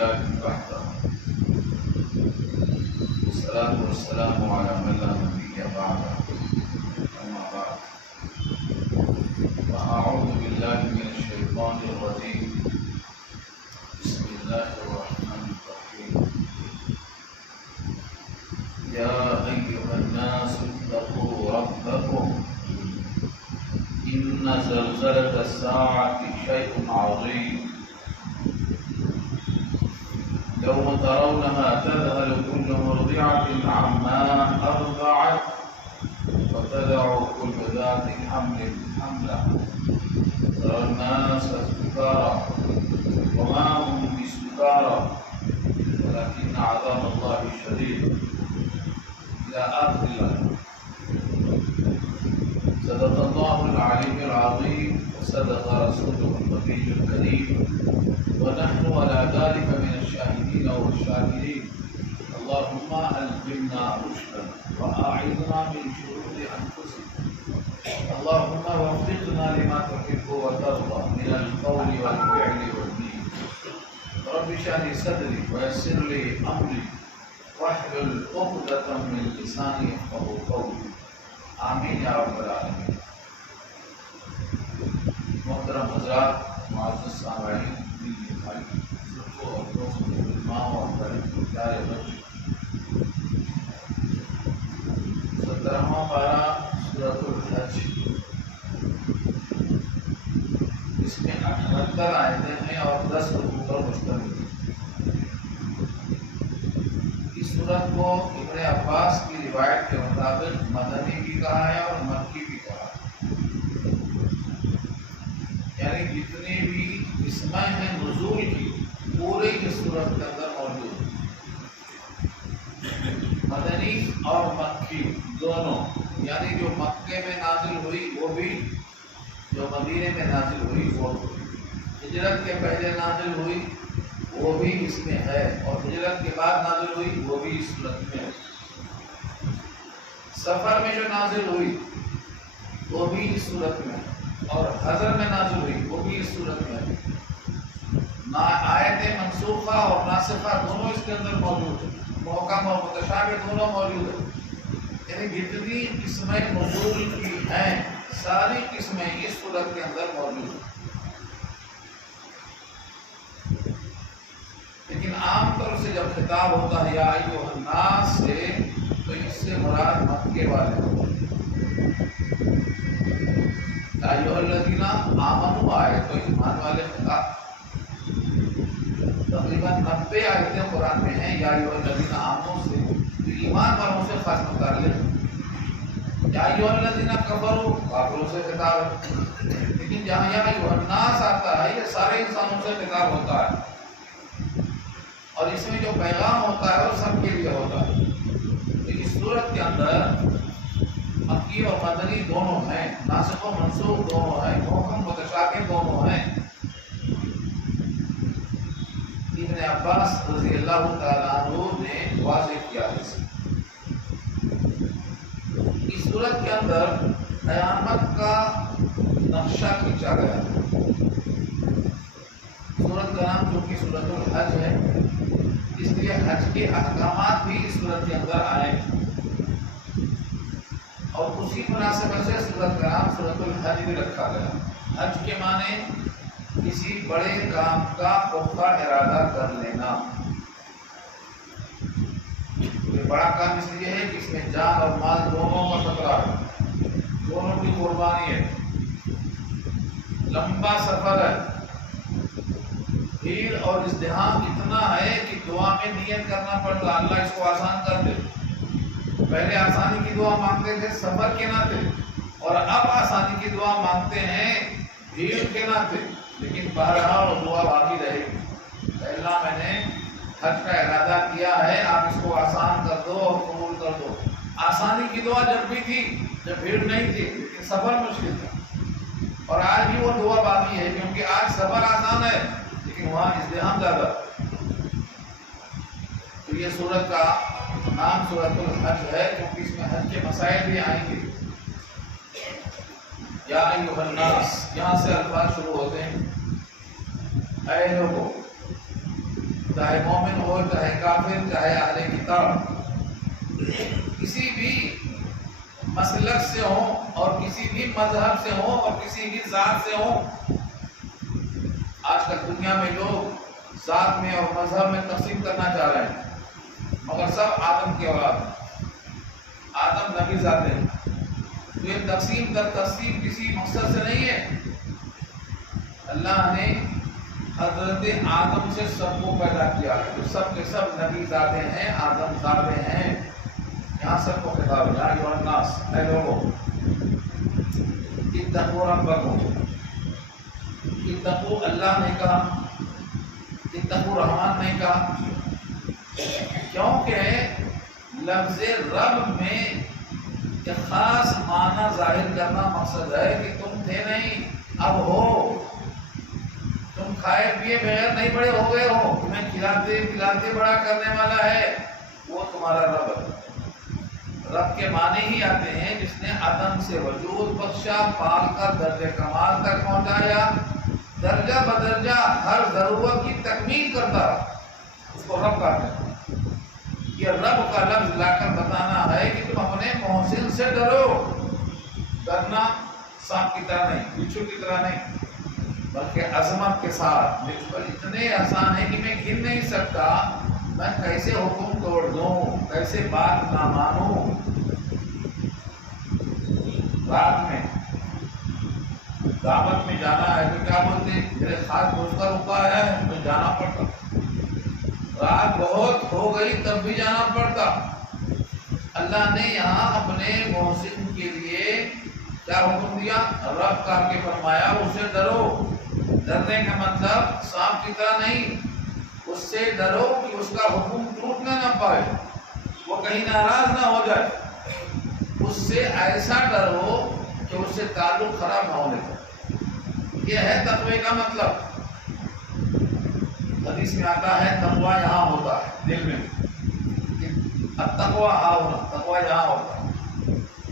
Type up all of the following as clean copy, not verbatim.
لله وحده والصلاة والسلام على من لا نبي بعده أما بعد فأعوذ بالله من الشيطان الرجيم بسم الله الرحمن الرحيم يا أيها الناس اتقوا ربكم إن زلزلة الساعة شيء عظيم يوم ترونها تذهل كل مرضعة عما أرضعت وتدع كل ذات حمل حملها ترى الناس سكارى وما هم بسكارى ولكن عذاب الله شديد إلى آخر الآية. صدق الله العلي العظيم وصدق رسوله النبي الكريم ونحن على ذلك من الشاهدين والشاكرين. اللهم ألهمنا رشدا وأعذنا من شرور أنفسنا. اللهم وفقنا لما تحب وترضى من القول والفعل والدين. رب اشرح لي صدري ويسر لي أمري واحلل عقدة من لساني يفقهوا قولي. آمین یا رب العالمین. محترم حضرات، معزز سامعین، میرے بھائی بزرگوں اور دوستوں، علماء اور بڑے پیارے بچے، 17واں پارہ سورۃ الحج، اس میں 78 آیتیں ہیں اور 10 رکوع پر مشتمل ہے. اس سورت کو ابن عباس کی روایت کے مطابق مدنی بھی کہا ہے اور مکی بھی کہا ہے. یعنی جتنی بھی قسمیں ہیں نزول کی پورے اس سورت کے اندر موجود ہیں. مدنی اور مکی دونوں، یعنی جو مکے میں نازل ہوئی وہ بھی، جو مدینے میں نازل ہوئی وہ بھی، ہجرت کے پہلے نازل ہوئی وہ بھی اس میں ہے، اور ہجرت کے بعد نازل ہوئی وہ بھی اس صورت میں ہے. سفر میں جو نازل ہوئی وہ بھی اس صورت میں ہے، اور حضر میں نازل ہوئی وہ بھی اس صورت میں ہے. آیت منسوخہ اور ناسخہ دونوں اس کے اندر موجود ہیں، محکم اور متشابہ دونوں موجود ہیں. یعنی جتنی قسمیں نزول کی ہیں ساری قسمیں اس صورت کے اندر موجود ہیں. لیکن عام طور سے جب خطاب ہوتا ہے یا ایھا الناس سے، تو اس سے مراد مکے والے ہیں. یا ایھا الذین آمنوا آئے تو ایمان والے خطاب. تقریباً 90 آیتیں قرآن میں ہیں یا ایھا الذین آمنوا سے، تو ایمان والوں سے خاص متعلق. یا ایھا الذین کفروا کافروں سے خطاب ہے. لیکن جہاں یا ایھا الناس آتا ہے یہ سارے انسانوں سے خطاب ہوتا ہے، اور اس میں جو پیغام ہوتا ہے وہ سب کے لیے ہوتا ہے. اس صورت کے اندر مکی اور مدنی دونوں ہیں، ناسخ و منسوخ دونوں ہیں، محکم متشابہ دونوں ہیں. ابن عباس رضی اللہ تعالیٰ عنہ نے واضح کیا ہے. اس صورت کے اندر قیامت کا نقشہ کھینچا گیا ہے. سورت کا نام چونکہ سورۃ الحج ہے، اس لیے حج کے احکامات بھی اس صورت کے اندر آئے، اور اسی مناسبت سے سورت کا نام سورۃ الحج بھی رکھا گیا. حج کے معنی کسی بڑے کام کا پختہ ارادہ کر لینا. یہ بڑا کام اس لیے ہے کہ اس میں جان اور مال دونوں کا خطرہ ہے، دونوں کی قربانی ہے، لمبا سفر ہے، بھیڑ اور ازدحام اتنا ہے کہ دعا میں نیت کرنا پڑتا اللہ اس کو آسان کر دے. پہلے آسانی کی دعا مانگتے تھے سفر کے ناطے، اور اب آسانی کی دعا مانگتے ہیں بھیڑ کے ناطے. لیکن بہرحال دعا باقی رہے گی. اللہ میں نے حج کا ارادہ کیا ہے، آپ اس کو آسان کر دو اور قبول کر دو. آسانی کی دعا جب بھی تھی جب بھیڑ نہیں تھی، لیکن سفر مشکل تھا، اور آج بھی وہ دعا باقی ہے، کیونکہ آج سفر آسان ہے لیکن وہاں ازدحام زیادہ. تو یہ سورت کا نام سورۃ الحج ہے کیونکہ اس میں حج کے مسائل بھی آئیں گے. یا ایھا الناس، یہاں سے الفاظ شروع ہوتے ہیں، اے لوگو. چاہے مومن ہو چاہے کافر چاہے اہل کتاب، کسی بھی مسلک سے ہوں اور کسی بھی مذہب سے ہوں اور کسی بھی ذات سے ہوں۔ آج کل دنیا میں لوگ ذات میں اور مذہب میں تقسیم کرنا چاہ رہے ہیں، مگر سب آدم کی اولاد ہیں، آدم نبی ذات ہیں۔ تو یہ تقسیم در تقسیم کسی مقصد سے نہیں ہے۔ اللہ نے حضرت آدم سے سب کو پیدا کیا ہے، تو سب کے سب نبی زادے ہیں، آدم زادے ہیں۔ یہاں سب کو خطاب ہے، یا ایھا الناس، اے لوگوں، اتقوا ربکم، اتقوا اللہ نے کہا، اتقوا رحمان نے کہا، کیونکہ لفظ رب میں ایک خاص معنی ظاہر کرنا مقصد ہے کہ تم تھے نہیں اب ہو، تم کھائے پیے بغیر نہیں بڑے ہو گئے ہو، تمہیں کھلاتے پلاتے بڑا کرنے والا ہے، وہ تمہارا رب ہے۔ رب کے معنی ہی آتے ہیں جس نے عدم سے وجود بخشا، پال کر درجہ کمال تک پہنچایا، درجہ بدرجہ ہر ضرورت کی تکمیل کرتا، اس کو رب کہتے ہیں۔ یہ رب کا لفظ لا کر بتانا ہے کہ تم اپنے محسن سے ڈرو، ڈرنا سانپ کی طرح نہیں، بچھو کی طرح نہیں، بلکہ عظمت کے ساتھ۔ بالکل اتنے آسان ہے کہ میں گن نہیں سکتا، میں کیسے حکم توڑ دوں، کیسے بات نہ مانوں۔ رات میں دعوت میں جانا ہے تو کیا بولتے ہیں، میرے خاص دوست کا رکا ہے تو جانا پڑتا، رات بہت ہو گئی تب بھی جانا پڑتا۔ اللہ نے یہاں اپنے محسن کے لیے کیا حکم دیا، رب کا کے فرمایا اس سے ڈرو۔ ڈرنے کا مطلب سانپ کی طرح نہیں، اس سے ڈرو کہ اس کا حکم ٹوٹنا نہ پائے، وہ کہیں ناراض نہ ہو جائے، اس سے ایسا ڈرو کہ اس سے تعلق خراب نہ ہونے پائے۔ یہ ہے تقوی کا مطلب۔ حدیث میں آتا ہے تقوی یہاں ہوتا ہے دل میں، التقوی ہاہنا، تقوی یہاں ہوتا ہے،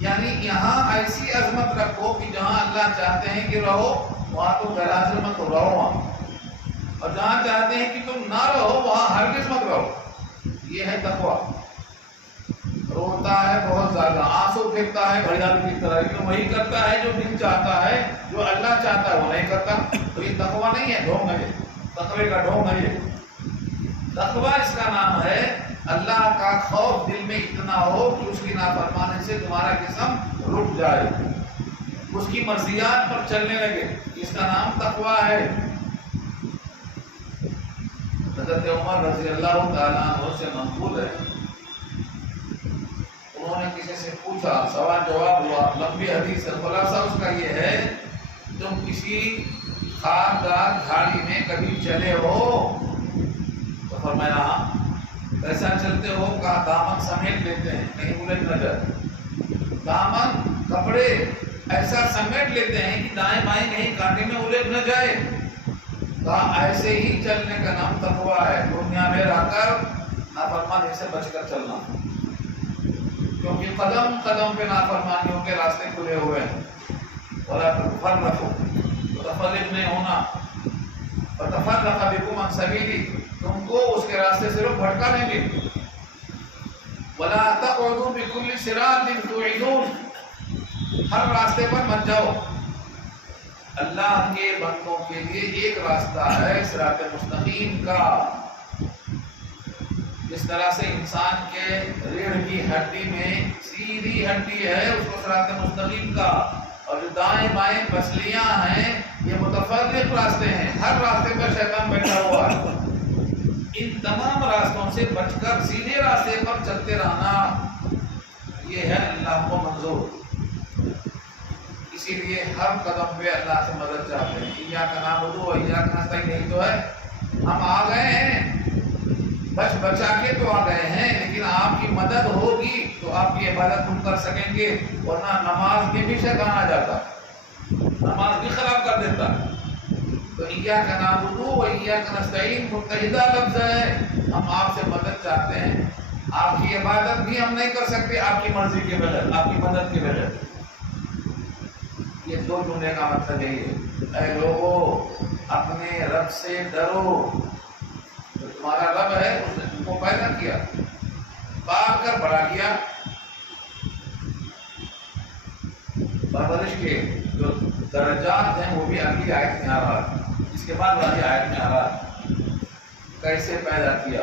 یعنی یہاں ایسی عظمت رکھو کہ جہاں اللہ چاہتے ہیں کہ رہو وہاں تو غیر حاضر مت رہو وہاں، اور جہاں چاہتے ہیں کہ تم نہ رہو وہاں ہرگز مت رہو۔ یہ ہے تقوی۔ روتا ہے بہت زیادہ، آنسو پھینکتا ہے گھڑیال کی طرح، لیکن وہی کرتا ہے جو دل چاہتا ہے، جو اللہ چاہتا ہے وہ نہیں کرتا، تو یہ تقوی نہیں ہے، ڈھونگ ہے، تقوی کا ڈھونگ ہے۔ تقوی اس کا نام ہے اللہ کا خوف دل میں اتنا ہو کہ اس کی نافرمانی سے تمہارا جسم رک جائے، اس کی مرضیات پر چلنے لگے، اس کا نام تقوی ہے۔ حضرت عمر رضی اللہ تعالیٰ عنہ سے منقول ہے، انہوں نے کسی سے پوچھا، سوال جواب ہوا، لمبی حدیث ہے، خلاصہ اس کا یہ ہے، تم کسی خاردار جھاڑی میں کبھی چلے ہو؟ تو فرمایا ہاں۔ کیسا چلتے ہو؟ کہا دامن سمیٹ لیتے ہیں کہیں الجھ نہ جائے، دامن کپڑے ایسا سمیٹ لیتے ہیں کہ دائیں بائیں کہیں کانٹے میں الجھ نہ جائے۔ کہا ایسے ہی چلنے کا نام تقوی ہے، دنیا میں رہ کر نافرمانی سے بچ کر چلنا، کیونکہ قدم قدم پہ نافرمانیوں کے راستے کھلے ہوئے ہیں۔ وَلَا تَفَرَّقُوا، متفرق نہیں ہونا، وَتَفَرَّقَ بِكُمْ عَنْ سَبِيلِهِ، تم کو اس کے راستے سے لوگ بھٹکا دیں گے۔ وَلَا تَقْعُدُوا بِكُلِّ صِرَاطٍ تُوعِدُونَ، ہر راستے پر مت جاؤ۔ اللہ کے بندوں کے لیے ایک راستہ ہے صراط مستقیم کا، جس طرح سے انسان کے ریڑھ کی ہڈی میں سیدھی ہڈی ہے، اس کو صراط مستقیم کا، اور جو دائیں بائیں پسلیاں ہیں یہ متفرق راستے ہیں، ہر راستے پر شیطان بیٹھا ہوا ہے۔ ان تمام راستوں سے بچ کر سیدھے راستے پر چلتے رہنا، یہ ہے اللہ کو منظور۔ اسی لیے ہر قدم پہ اللہ سے مدد چاہتے ہیں، ایاک نعبد و ایاک نستعین، یہی تو ہے، ہم آ گئے ہیں بچ بچا کے تو آ گئے ہیں، لیکن آپ کی مدد ہوگی تو آپ کی عبادت ہم کر سکیں گے، ورنہ نماز میں بھی شیطان آ جاتا ہے، نماز بھی خراب کر دیتا ہے۔ تو ایاک نعبد و ایاک نستعین متحدہ لفظ ہے، ہم آپ سے مدد چاہتے ہیں، آپ کی عبادت بھی ہم نہیں کر سکتے آپ کی مرضی کے بغیر، آپ کی مدد کے بغیر۔ یہ دو جملے کا مطلب یہی ہے، اے لوگو اپنے رب سے ڈرو، تو تمہارا رب ہے، اس نے تم کو پیدا کیا، پال کر بڑا کیا۔ پرورش کے جو درجات ہیں وہ بھی اگلی آیت میں آ رہا ہے، اس کے بعد والی آیت میں آ رہا ہے کیسے پیدا کیا۔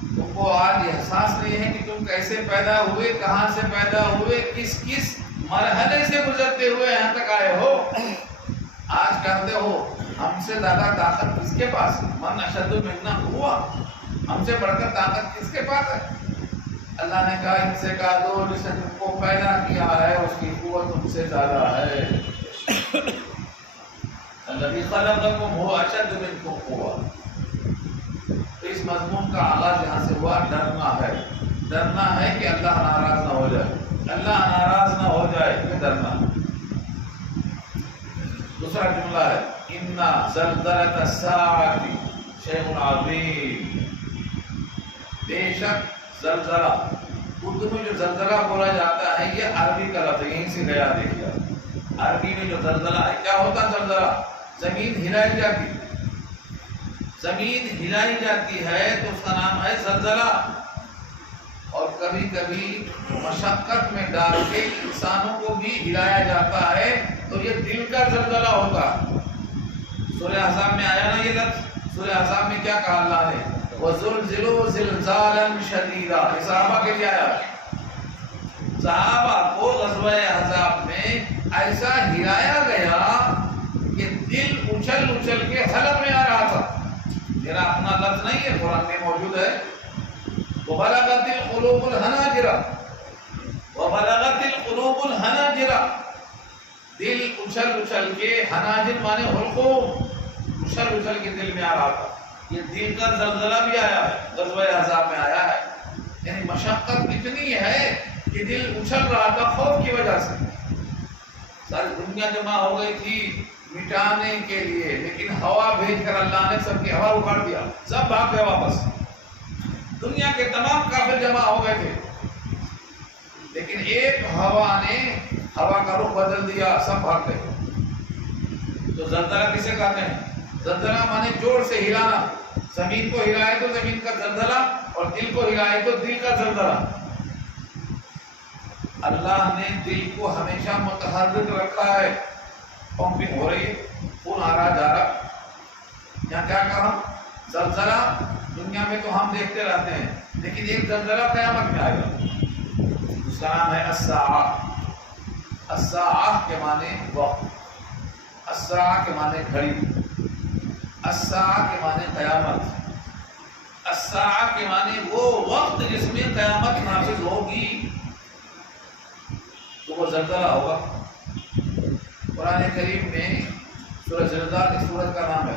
تم کو آج احساس نہیں ہے کہ تم کیسے پیدا ہوئے، کہاں سے پیدا ہوئے، کس کس مرحلے سے گزرتے ہوئے یہاں تک آئے ہو۔ آج کہتے ہو ہم سے زیادہ طاقت کس کے پاس ہے، من اشد منا ہوا، ہم سے بڑھ کر طاقت کس کے پاس ہے۔ اللہ نے کہا ان سے کہا دو جس نے تم کو پیدا کیا ہے اس کی قوت تم سے زیادہ ہے۔ الذی خلقکم هو اشد منکم قوة۔ تو اس مضمون کا آغاز یہاں سے ہوا، ڈرنا ہے، ڈرنا ہے کہ اللہ ناراض نہ ہو جائے، اللہ ناراض نہ ہو جائے، یہ ڈرنا۔ دوسرا جملہ ہے اِنَّ زَلْزَلَةَ السَّاعَةِ شَيْءٌ عَظِيمٌ۔ بے شک زلزلہ، اردو میں جو زلزلہ بولا جاتا ہے یہ عربی کا لفظ ہے، یہیں سے گیا دیکھیے۔ عربی میں جو زلزلہ ہے، کیا ہوتا ہے زلزلہ؟ زمین ہلائی جاتی، زمین ہلائی جاتی ہے تو اس کا نام ہے زلزلہ۔ اور کبھی کبھی مشقت میں ڈال کے انسانوں کو بھی ہلایا جاتا ہے تو یہ دل کا زلزلہ ہوتا ہے۔ سورہ احزاب میں آیا نا یہ لفظ، سورہ احزاب میں کیا کہا اللہ نے؟ وَزُلْزِلُوا زِلْزَالًا شَدِيدًا۔ یہ صحابہ کے لیے آیا، صحابہ کو غزوہ احزاب میں ایسا ہلایا گیا کہ دل اچھل اچھل کے حلق میں آ رہا تھا۔ میرا اپنا لفظ نہیں ہے، قرآن میں موجود ہے۔ وَبَلَغَتِ الْقُلُوبُ الْحَنَاجِرَ، وَبَلَغَتِ الْقُلُوبُ الْحَنَاجِرَ، دل اچھل اچھل کے، حناجر مانے حلقوم، اچھل اچھل کے دل میں آ رہا تھا۔ یہ دل کا زلزلہ بھی آیا ہے، غزوہ احزاب میں آیا ہے۔ یعنی مشقت اتنی ہے کہ دل اچھل رہا تھا خوف کی وجہ سے۔ ساری دنیا جمع ہو گئی تھی مٹانے کے لیے، لیکن ہوا بھیج کر اللہ نے سب کی ہوا اکھاڑ دیا، سب بھاگ گئے واپس۔ دنیا کے تمام کافر جمع ہو گئے تھے، لیکن ایک ہوا نے ہوا کا رخ بدل دیا، سب بھاگ گئے۔ تو زلزلہ کسے کہتے ہیں؟ زلزلہ مانے جوڑ سے ہلانا، زمین کو ہلائے تو زمین کا زلزلہ، اور دل کو ہلائے تو دل کا زلزلہ۔ اللہ نے دل کو ہمیشہ متحرک رکھا ہے، پمپنگ ہو رہی ہے، خون آ رہا جا رہا۔ یہاں کیا کہا؟ زلزلہ دنیا میں تو ہم دیکھتے رہتے ہیں، لیکن ایک زلزلہ قیامت میں آئے گا، اس کا نام ہے الساعہ۔ الساعہ کے معنی وقت، الساعہ کے معنی گھڑی، الساعہ کے معنی قیامت، الساعہ کے معنی وہ وقت جس میں قیامت نافذ ہوگی، تو وہ زلزلہ ہوگا۔ قرآن کریم میں سورہ زلزال ایک سورت کا نام ہے،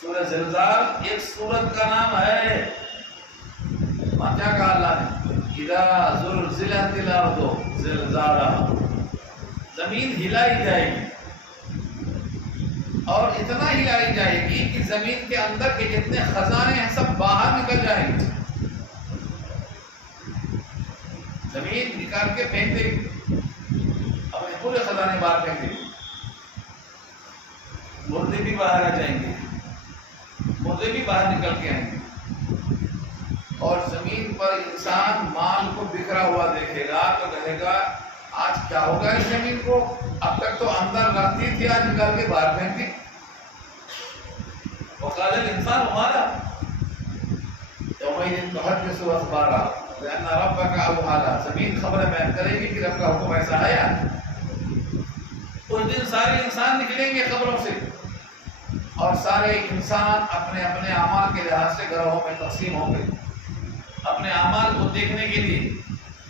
سورہ زلزال ایک سورت کا نام ہے۔ وہاں کیا کہا اللہ نے؟ اِذَا زُلْزِلَتِ الْأَرْضُ زِلْزَالَهَا، زمین ہلائی جائے گی، اور اتنا ہلائی جائے گی کہ زمین کے اندر کے جتنے خزانے ہیں سب باہر نکل جائیں گے، زمین نکال کے پھینک دے گی، اپنے پورے خزانے باہر پھینک دے گی، مردے بھی باہر آ جائیں گے، مردے بھی باہر نکل کے آئیں گے، اور زمین پر انسان مال کو بکھرا ہوا دیکھے گا تو کہے گا آج کیا ہوگا اس زمین کو، اب تک تو اندر رکھتی تھی، آج نکال کے باہر پھینک دی۔ وقال الانسان ہمارا یومئذ تحدث اخبارها بان ربك اوحى لها، زمین خبر بیان کرے گی کہ رب کا حکم ایسا ہے۔ اس دن سارے انسان نکلیں گے قبروں سے، اور سارے انسان اپنے اپنے اعمال کے لحاظ سے گروہوں میں تقسیم ہوں گے، اپنے اعمال کو دیکھنے کے لیے۔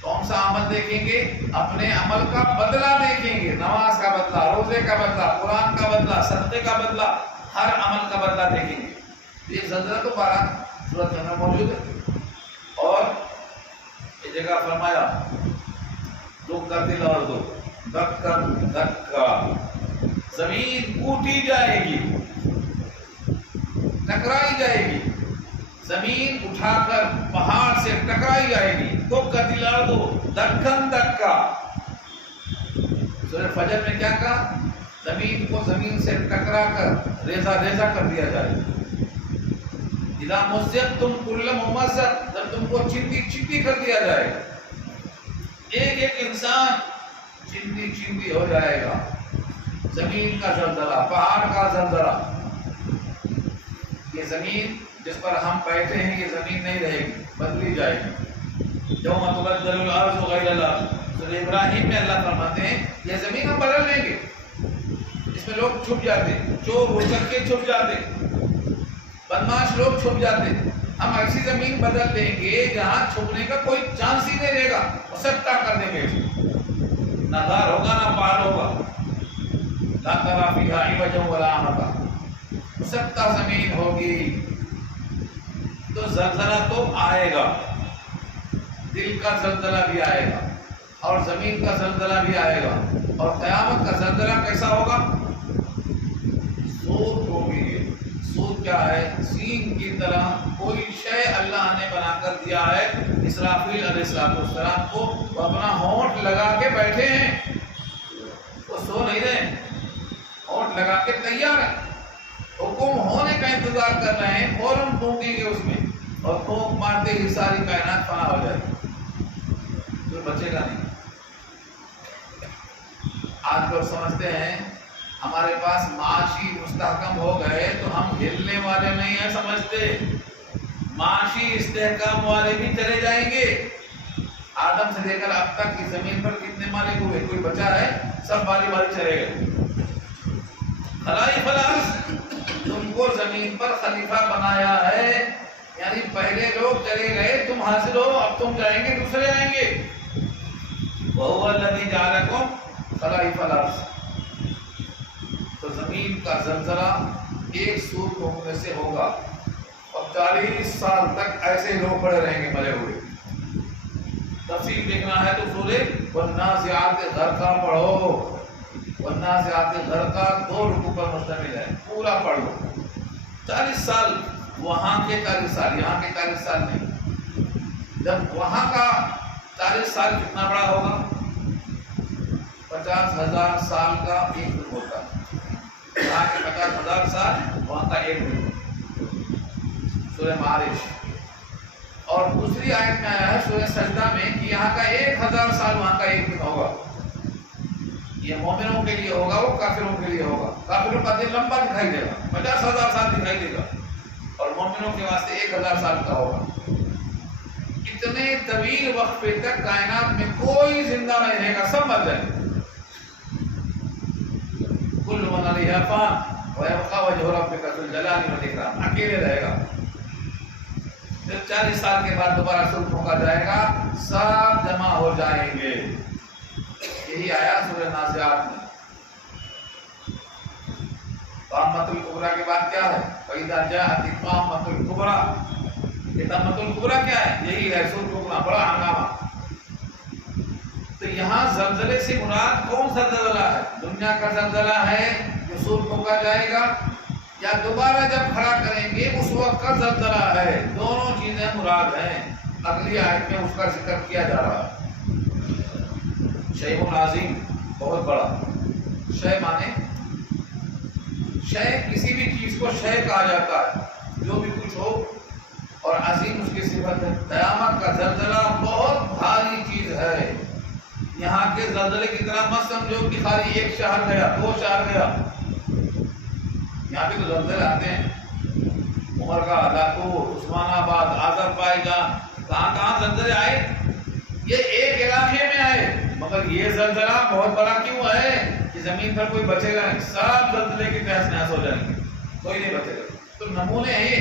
کون سا عمل دیکھیں گے؟ اپنے عمل کا بدلہ دیکھیں گے، نماز کا بدلہ، روزے کا بدلہ، قرآن کا بدلہ، صدقے کا بدلہ، ہر عمل کا بدلہ دیکھیں گے۔ یہ زلزلہ تو 12 سورت میں موجود ہے، اور یہ جگہ فرمایا دکت الارض دکن دکا، زمین کوٹی جائے گی، ٹکرائی جائے گی، زمین اٹھا کر پہاڑ سے ٹکرائی جائے گی، دکت الارض دکن دکا۔ سورہ فجر میں کیا کہا؟ زمین کو زمین سے ٹکرا کر ریزہ ریزہ کر دیا جائے، اذا مزقتم کل ممزق، جب تم کو چندی چندی کر دیا جائے گا، ایک ایک انسان چندی چندی ہو جائے گا، زمین کا زلزلہ، پہاڑ کا زلزلہ، یہ زمین جس پر ہم بیٹھے ہیں یہ زمین نہیں رہے گی، بدلی جائے گی۔ یوم تبدل الارض غیر الارض، سورہ ابراہیم میں اللہ فرماتے ہیں یہ زمین ہم بدل لیں گے، اس میں لوگ چھپ جاتے، چور ہو کر کے چھپ جاتے، بدماش لوگ چھپ جاتے، ہم ایسی زمین بدل لیں گے جہاں چھپنے کا کوئی چانس ہی نہیں رہے گا، سٹا کر دیں گے، نہ دار ہوگا نہ پہاڑ ہوگا، لا تری فیہا عوجا ولا امتا، سٹا زمین ہوگی۔ تو زلزلہ تو آئے گا، دل کا زلزلہ بھی آئے گا اور زمین کا زلزلہ بھی آئے گا، اور قیامت کا زلزلہ کیسا ہوگا؟ سود ہوگی۔ سود کیا ہے؟ سین کی طرح کوئی شے اللہ نے بنا کر دیا ہے، اسرافیل علیہ السلام کو، وہ اپنا ہونٹ لگا کے بیٹھے ہیں، وہ سو نہیں رہے، ہونٹ لگا کے تیار ہیں، حکم ہونے کا انتظار کر رہے ہیں، فوراً پھونکیں گے اس میں، اور پھونک مارتے ہی ساری کائنات فنا ہو جائے گی، کوئی بچے گا نہیں۔ آج لوگ سمجھتے ہیں ہمارے پاس معاشی مستحکم ہو گئے تو ہم ہلنے والے نہیں ہیں، سمجھتے معاشی استحکام والے بھی چلے جائیں گے۔ آدم سے لے کر اب تک کی زمین پر کتنے مالک ہوئے؟ کوئی بچا ہے؟ سب باری باری چلے گئے۔ خلائف الارض، تم کو زمین پر خلیفہ بنایا ہے، یعنی پہلے لوگ چلے گئے، تم حاصل ہو، اب تم جائیں گے، دوسرے آئیں گے۔ وَهُوَ الَّذِي جَعَلَكُمْ خَلَائِفَ الْأَرْضِ، تو زمین کا زلزلہ ایک سور ٹھوکنے سے ہوگا، اور 40 سال تک ایسے لوگ پڑے رہیں گے مرے ہوئے۔ تفصیل دیکھنا ہے تو سورہ والنازعات غرقا پڑھو، والنازعات غرقا 2 رکوع پر مشتمل ہے، پورا پڑھ لو۔ 40 سال وہاں کے 40 سال، یہاں کے 40 سال نہیں۔ جب وہاں کا 40 سال کتنا بڑا ہوگا؟ 50,000 سال کا ایک دن ہوتا ہے، یہاں کے 50,000 سال، وہاں کا ایک دن۔ سورہ معارج، اور دوسری آیت میں آیا ہے سورہ سجدہ میں کہ یہاں کا 1,000 سال، وہاں کا ایک دن ہوگا۔ یہ مومنوں کے لیے ہوگا، وہ کافروں کے لیے ہوگا۔ کافروں کا دن لمبا دکھائی دے گا، 50,000 سال دکھائی دے گا، اور مومنوں کے واسطے 1,000 سال کا ہوگا۔ اتنے طویل وقفے تک کائنات میں کوئی زندہ نہیں رہے گا، سب مر جائیں گے۔ کل من علیہا فان ویبقی وجہ ربک ذو الجلال والاکرام، اکیلے رہے گا۔ پھر 40 سال کے بعد دوبارہ سور پھونکا جائے گا، سب جمع ہو جائیں گے۔ یہی آیا سورہ نازعات میں۔ طامۃ الکبریٰ کے بعد کیا ہے؟ فَإِذَا جَاءَتِ الطَّامَّةُ الْكُبْرىٰ، یہ طامۃ الکبریٰ کیا ہے؟ یہی ہے سور پھونکنا، بڑا ہنگامہ۔ تو یہاں زلزلے سے مراد کون سا زلزلہ ہے؟ دنیا کا زلزلہ ہے جو سور پھونکا جائے گا، یا دوبارہ جب کھڑا کریں گے اس وقت کا زلزلہ ہے؟ دونوں چیزیں مراد ہیں، اگلی آیت میں اس کا ذکر کیا جا رہا ہے۔ شیء عظیم، بہت بڑا۔ شے مانے، شے کسی بھی چیز کو شے کہا جاتا ہے، جو بھی کچھ ہو، اور عظیم اس کی صفت ہے۔ قیامت کا زلزلہ بہت بھاری چیز ہے۔ یہاں کے زلزلے کی طرح مت سمجھو کہ خالی ایک شہر گیا، 2 شہر گیا، یہاں بھی تو زلزلے آتے ہیں، عمرگا، لاکور، عثمان آباد، آذربائیجان، کہاں کہاں زلزلے آئے، یہ ایک علاقے میں آئے، مگر یہ زلزلہ بہت بڑا کیوں ہے کہ زمین پر کوئی بچے گا نہیں، سب زلزلے کی تحس نحس ہو جائیں گے، کوئی نہیں بچے گا۔ تو نمونے ہیں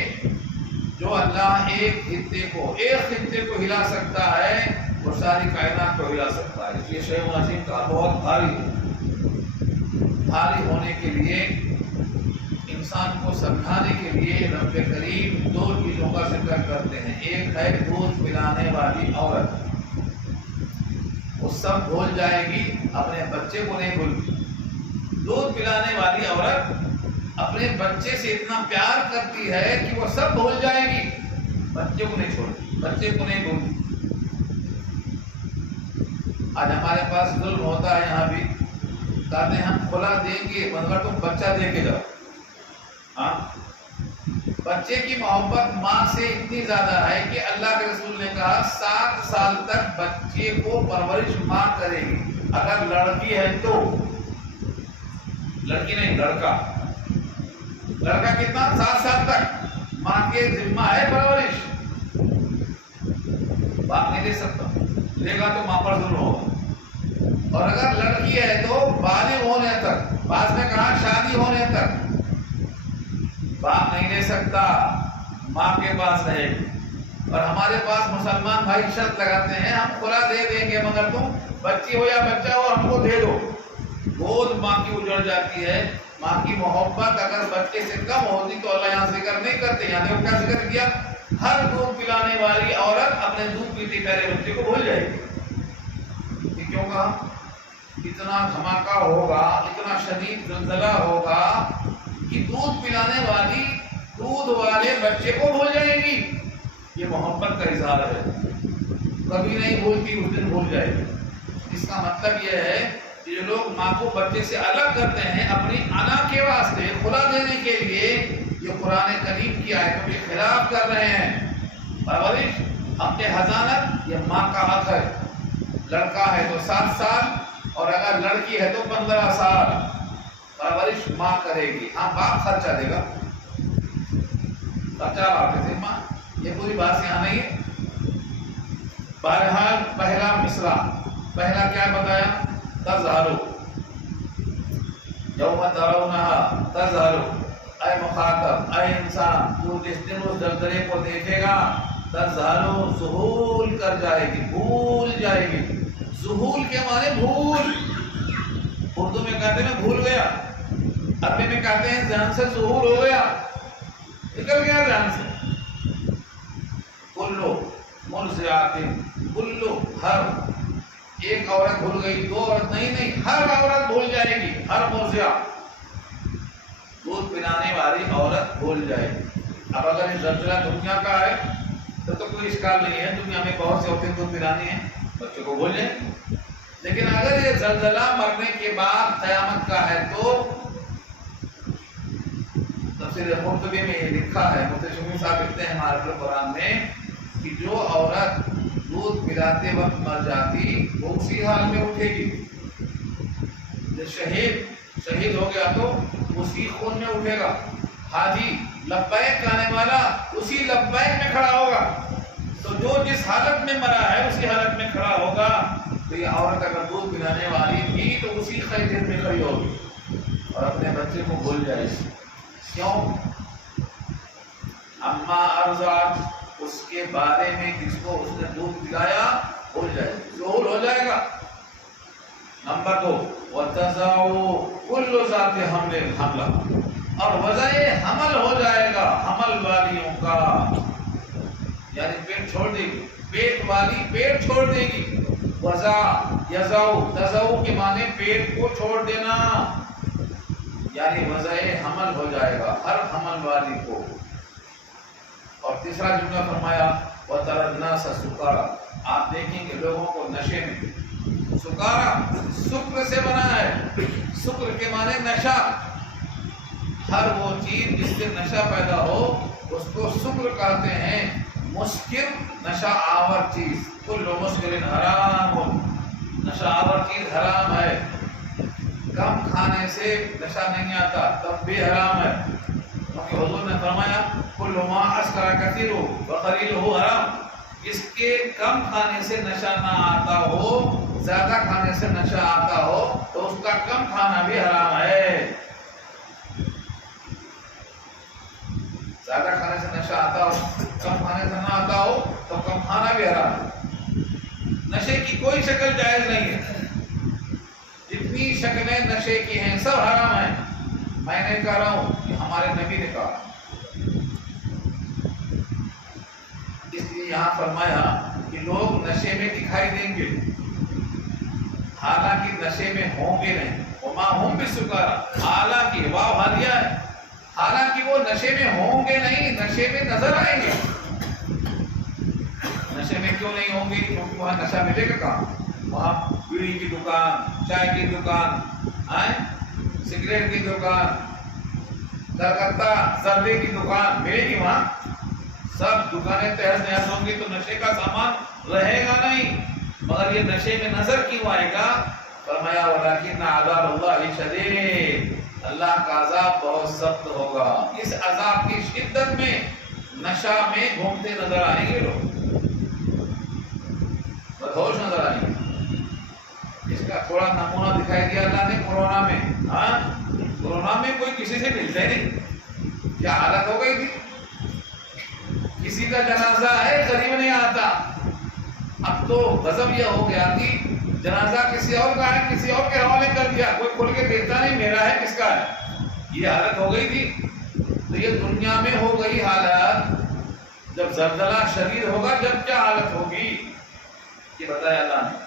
جو اللہ ایک خطے کو ہلا سکتا ہے، وہ ساری کائنات کو ہلا سکتا ہے۔ اس لیے شیء عظیم کا بہت بھاری ہونے کے لیے، انسان کو سمجھانے کے لیے رب کریم 2 چیزوں کا ذکر کرتے ہیں۔ ایک ہے دودھ پلانے والی عورت، وہ سب بھول جائے گی، اپنے بچے کو نہیں بھولتی۔ دودھ پلانے والی عورت اپنے بچے سے اتنا پیار کرتی ہے کہ وہ سب بھول جائے گی، بچے کو نہیں چھوڑتی، بچے کو نہیں بھولتی۔ آج ہمارے پاس ظلم ہوتا ہے، یہاں بھی کہتے ہیں ہم کھلا دیں گے مگر تم بچہ دے کے جاؤ۔ ہاں، بچے کی محبت ماں سے اتنی زیادہ ہے کہ اللہ کے رسول نے کہا 7 سال تک بچے کو پرورش ماں کرے گی. اگر لڑکی ہے تو، لڑکی نہیں لڑکا، لڑکا کتنا 7 سال تک ماں کے ذمہ ہے پرورش. باپ نہیں دے سکتا، لے گا تو ماں پر ظلم ہوگا. اور اگر لڑکی ہے تو بالغ ہونے تک، بعض میں کہا شادی ہونے تک باپ نہیں دے سکتا، ماں کے پاس رہے گی. اور ہمارے پاس مسلمان بھائی شرط لگاتے ہیں ہم خلا دے دیں گے مگر تم بچی ہو یا بچہ ہو ہم کو دے دو. گود ماں کی اجڑ جاتی ہے. ماں کی محبت اگر بچے سے کم ہوتی تو اللہ یہاں ذکر نہیں کرتے. یہاں نے کیا ذکر کیا؟ ہر دودھ پلانے والی عورت اپنے دودھ پیتے پیارے بچے کو بھول جائے گی. یہ کیوں کہا؟ اتنا دھماکہ ہوگا، اتنا شدید زلزلہ ہوگا کہ دودھ پلانے والی دودھ والے بچے کو بھول جائے گی. یہ محبت کا اظہار ہے. کبھی نہیں بھولتی، اس دن بھول جائے گی. اس کا مطلب یہ ہے کہ جو لوگ ماں کو بچے سے الگ کرتے ہیں اپنی انا کے واسطے، خلا دینے کے لیے، یہ قرآن کریم کی آیتوں کے خلاف کر رہے ہیں. پرورش حق حضانت یہ ماں کا حق ہے. لڑکا ہے تو 7 سال اور اگر لڑکی ہے تو 15 سال پرورش ماں کرے گی. ہاں باپ خرچہ دے گا، خرچہ آپ کے ذمہ. یہ پوری بات یہاں نہیں ہے. بہرحال پہلا مصرع، پہلا کیا بتایا؟ تظہر یوم ترونہا تظہر. اے مخاطب، اے انسان، تو جس دن اس زلزلے کو دیکھے گا تظہر ذہول کر جائے گی، بھول جائے گی. ذہول کے معنی بھول. اردو میں کہتے ہیں بھول گیا، عربی میں کہتے ہیں ذہن سے ذہول ہو گیا، نکل گیا ذہن سے. کلو مرضعات، کلو ہر ایک عورت بھول گئی، 2 عورت نہیں، ہر عورت بھول جائے گی. ہر مرضع دودھ پلانے والی عورت بھول جائے گی. اب اگر یہ زلزلہ دنیا کا ہے تو کوئی اشکال نہیں ہے، دنیا میں بہت سے عورتیں دودھ پلانی ہیں، بچوں کو بھول جائیں. لیکن اگر یہ زلزلہ مرنے کے بعد قیامت کا ہے تو تفسیر قرطبی میں یہ لکھا ہے، مفتی شمیع صاحب لکھتے ہیں ہمارے قرآن میں کہ جو عورت دودھ پلاتے وقت مر جاتی وہ اسی حال میں اٹھے گی. شہید ہو گیا تو اسی خون میں اٹھے گا. حاجی لبیک کہنے والا اسی لبیک میں کھڑا ہوگا. تو جو جس حالت میں مرا ہے اسی حالت میں کھڑا ہوگا. تو یہ عورت اگر دودھ پلانے والی تھی تو اسی خیریت میں کھڑی ہوگی اور اپنے بچے کو بھول جائے گی. کیوں؟ اما ارضعت، اس کے بارے میں جس کو اس نے دودھ پلایا بھول جائے گی، ذہول ہو جائے گا. نمبر 2 وتضع کل ذات حمل حملہ، اور وضع حمل ہو جائے گا حمل والیوں کا، یعنی پیٹ چھوڑ دے گی، پیٹ والی پیٹ چھوڑ دے گی. وضع یضع، تضع کے معنی پیٹ کو چھوڑ دینا، یعنی وضع حمل ہو جائے گا ہر حمل والی کو. اور تیسرا جملہ فرمایا وَتَرَى النَّاسَ سُكَارَىٰ، آپ دیکھیں گے لوگوں کو نشے میں. سکارا سکر سے بنا ہے، سکر کے معنی نشہ. ہر وہ چیز جس سے نشہ پیدا ہو اس کو سکر کہتے ہیں. مسکر نشہ آور چیز، کل مسکر حرام، نشہ آور چیز حرام ہے. کم کھانے سے نشہ نہیں آتا تب بھی حرام ہے، کیونکہ حضور نے فرمایا کل ما اسکر کثیر وقلیلہ حرام. جس کے کم کھانے سے نشہ نہ آتا ہو، زیادہ کھانے سے نشہ آتا ہو تو اس کا کم کھانا بھی حرام ہے. زیادہ کھانے سے نشہ آتا ہو، کم کھانے سے نہ آتا ہو تو کم کھانا بھی حرام ہے. نشے کی کوئی شکل جائز نہیں ہے. جتنی شکلیں نشے کی ہیں سب حرام ہیں. میں نہیں کہہ رہا ہوں کہ ہمارے نبی نے کہا. اس لیے یہاں فرمایا کہ لوگ نشے میں دکھائی دیں گے حالانکہ نشے میں ہوں گے نہیں. وما هم بسکارى، حالانکہ واو حالیہ ہے، حالانکہ وہ نشے میں ہوں گے نہیں، نشے میں نظر آئیں گے. نشے میں کیوں نہیں ہوں گے؟ کیونکہ وہاں نشہ ملے گا کہاں؟ وہاں بیڑی کی دکان، چائے کی دکان، سگریٹ کی دکان، کلکتہ زردے کی دکان ملے گی وہاں؟ سب دکانیں تہس نہس ہوں گی تو نشے کا سامان رہے گا نہیں. مگر یہ نشے میں نظر کیوں آئے گا؟ فرمایا ولیکن عذاب اللہ شدید، اللہ کا عذاب بہت سخت ہوگا. اس عذاب کی شدت میں نشہ میں گھومتے نظر آئیں گے لوگ، بدہوش نظر آئیں گے. اس کا تھوڑا نمونہ دکھائی دیا اللہ نے کورونا میں. ہاں کورونا میں کوئی کسی سے ملتے نہیں، کیا حالت ہو گئی تھی. کسی کا جنازہ ہے قریب نہیں آتا. اب تو غضب یہ ہو گیا کہ جنازہ کسی اور کا ہے، کسی اور کے حوالے کر دیا، کوئی کھول کے دیکھتا نہیں میرا ہے کس کا ہے. یہ حالت ہو گئی تھی. تو یہ دنیا میں ہو گئی حالت. جب زلزلہ شدید ہوگا جب کیا حالت ہوگی یہ بتایا اللہ نے.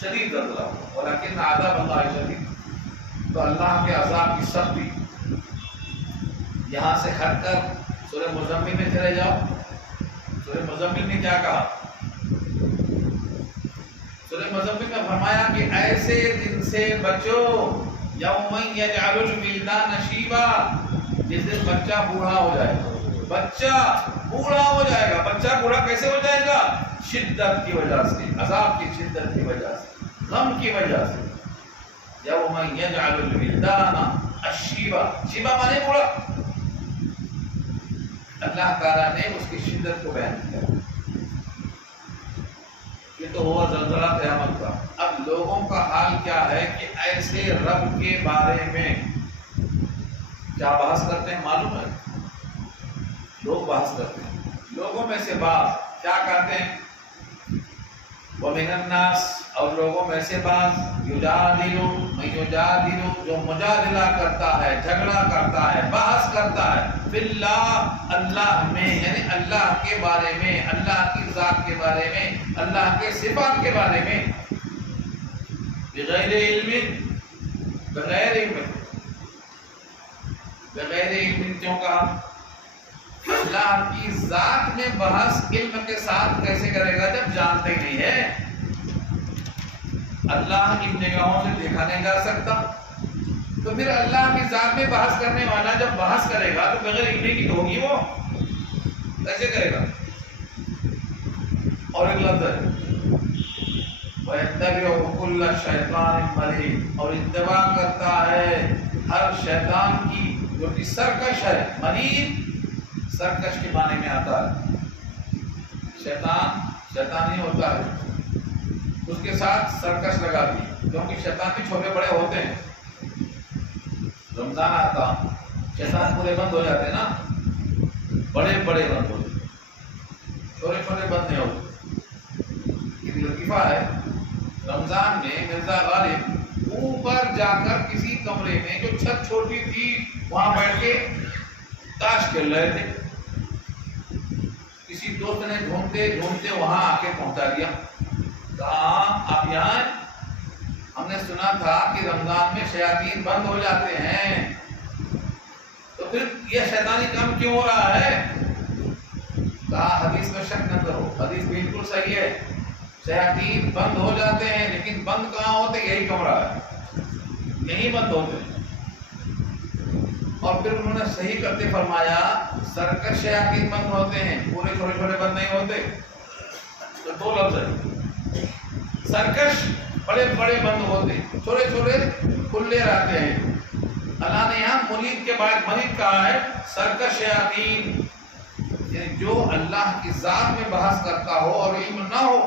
شدید زلزلہ ولیکن عذاب اللہ شدید. تو اللہ کے عذاب کی سختی. یہاں سے ہٹ کر سورہ مزمل میں چلے جاؤ. سورہ مزمل میں کیا کہا؟ سورہ مزمل میں فرمایا کہ ایسے دن سے بچو یوم یجعل الولدان شیبا، جس دن بچہ بوڑھا ہو جائے گا. بچہ بوڑھا ہو جائے گا. بچہ بوڑھا کیسے ہو جائے گا؟ شدت کی وجہ سے، عذاب کی شدت کی وجہ سے، غم کی وجہ سے. یوم یجعل الولدان الشیبا، شیبا مانے بوڑھا. اللہ تعالیٰ نے اس کی شدت کو بیان کیا. یہ تو ہوا زلزلہ قیامت کا. اب لوگوں کا حال کیا ہے کہ ایسے رب کے بارے میں کیا بحث کرتے ہیں معلوم ہے؟ لوگ بحث کرتے ہیں. لوگوں میں سے بعض کیا کہتے ہیں؟ وَمِنَ النَّاسِ، اور لوگوں میں سے بعض یجادل، جو مجادلہ کرتا ہے، جھگڑا کرتا ہے، بحث کرتا ہے فی اللہ، اللہ میں، یعنی اللہ کے بارے میں، اللہ کی ذات کے بارے میں، اللہ کے صفات کے بارے میں. بغیر علم، بغیر علم. بغیر علم کیوں کہا؟ اللہ کی ذات میں بحث علم کے ساتھ کیسے کرے گا جب جانتے ہی نہیں ہے. اللہ ان نگاہوں سے دیکھا نہیں جا سکتا. تو پھر اللہ کی ذات میں بحث کرنے والا جب بحث کرے گا تو بغیر علم کی ہوگی وہ کیسے کرے گا؟ اور ایک لفظ ہے وَيَتَّبِعُ كُلَّ شَيْطَانٍ مَرِيدٍ، اور اتباع کرتا ہے ہر شیطان کی جو کہ سرکش ہے. مرید سرکش کے معنی میں آتا ہے. شیطان ہی ہوتا ہے، اس کے ساتھ سرکش لگا دی، کیونکہ شیطان بھی چھوٹے بڑے ہوتے ہیں. رمضان آتا شیطان پورے بند ہو جاتے ہیں نا، بڑے بڑے بند ہوتے، چھوٹے چھوٹے بند نہیں ہوتے. ایک لطیفہ ہے، رمضان میں مرزا غالب اوپر جا کر کسی کمرے میں جو چھت چھوٹی تھی وہاں بیٹھ کے تاش کھیل رہے تھے. کسی دوست نے ڈھونڈتے ڈھونڈتے وہاں آ کے پہنچا دیا. کہا آپ یہاں ہیں؟ ہم نے سنا تھا کہ رمضان میں شیاطین بند ہو جاتے ہیں، تو پھر یہ شیطانی کام کیوں ہو رہا ہے؟ کہا حدیث میں شک نہ کرو، حدیث بالکل صحیح ہے. شیاطین بند ہو جاتے ہیں، لیکن بند کہاں ہوتے؟ یہی کمرہ ہے، یہی بند ہوتے ہیں. اور پھر انہوں نے صحیح کرتے فرمایا سرکش شیاطین بند ہوتے ہیں، پورے چھوٹے چھوٹے بند نہیں ہوتے. تو دو لفظ ہے، سرکش بڑے بڑے بند ہوتے، چھوٹے چھوٹے کھلے رہتے ہیں. اللہ نے یہاں مرید کے بعد مرید کہا ہے سرکش شیاطین، یعنی جو اللہ کی ذات میں بحث کرتا ہو اور علم نہ ہو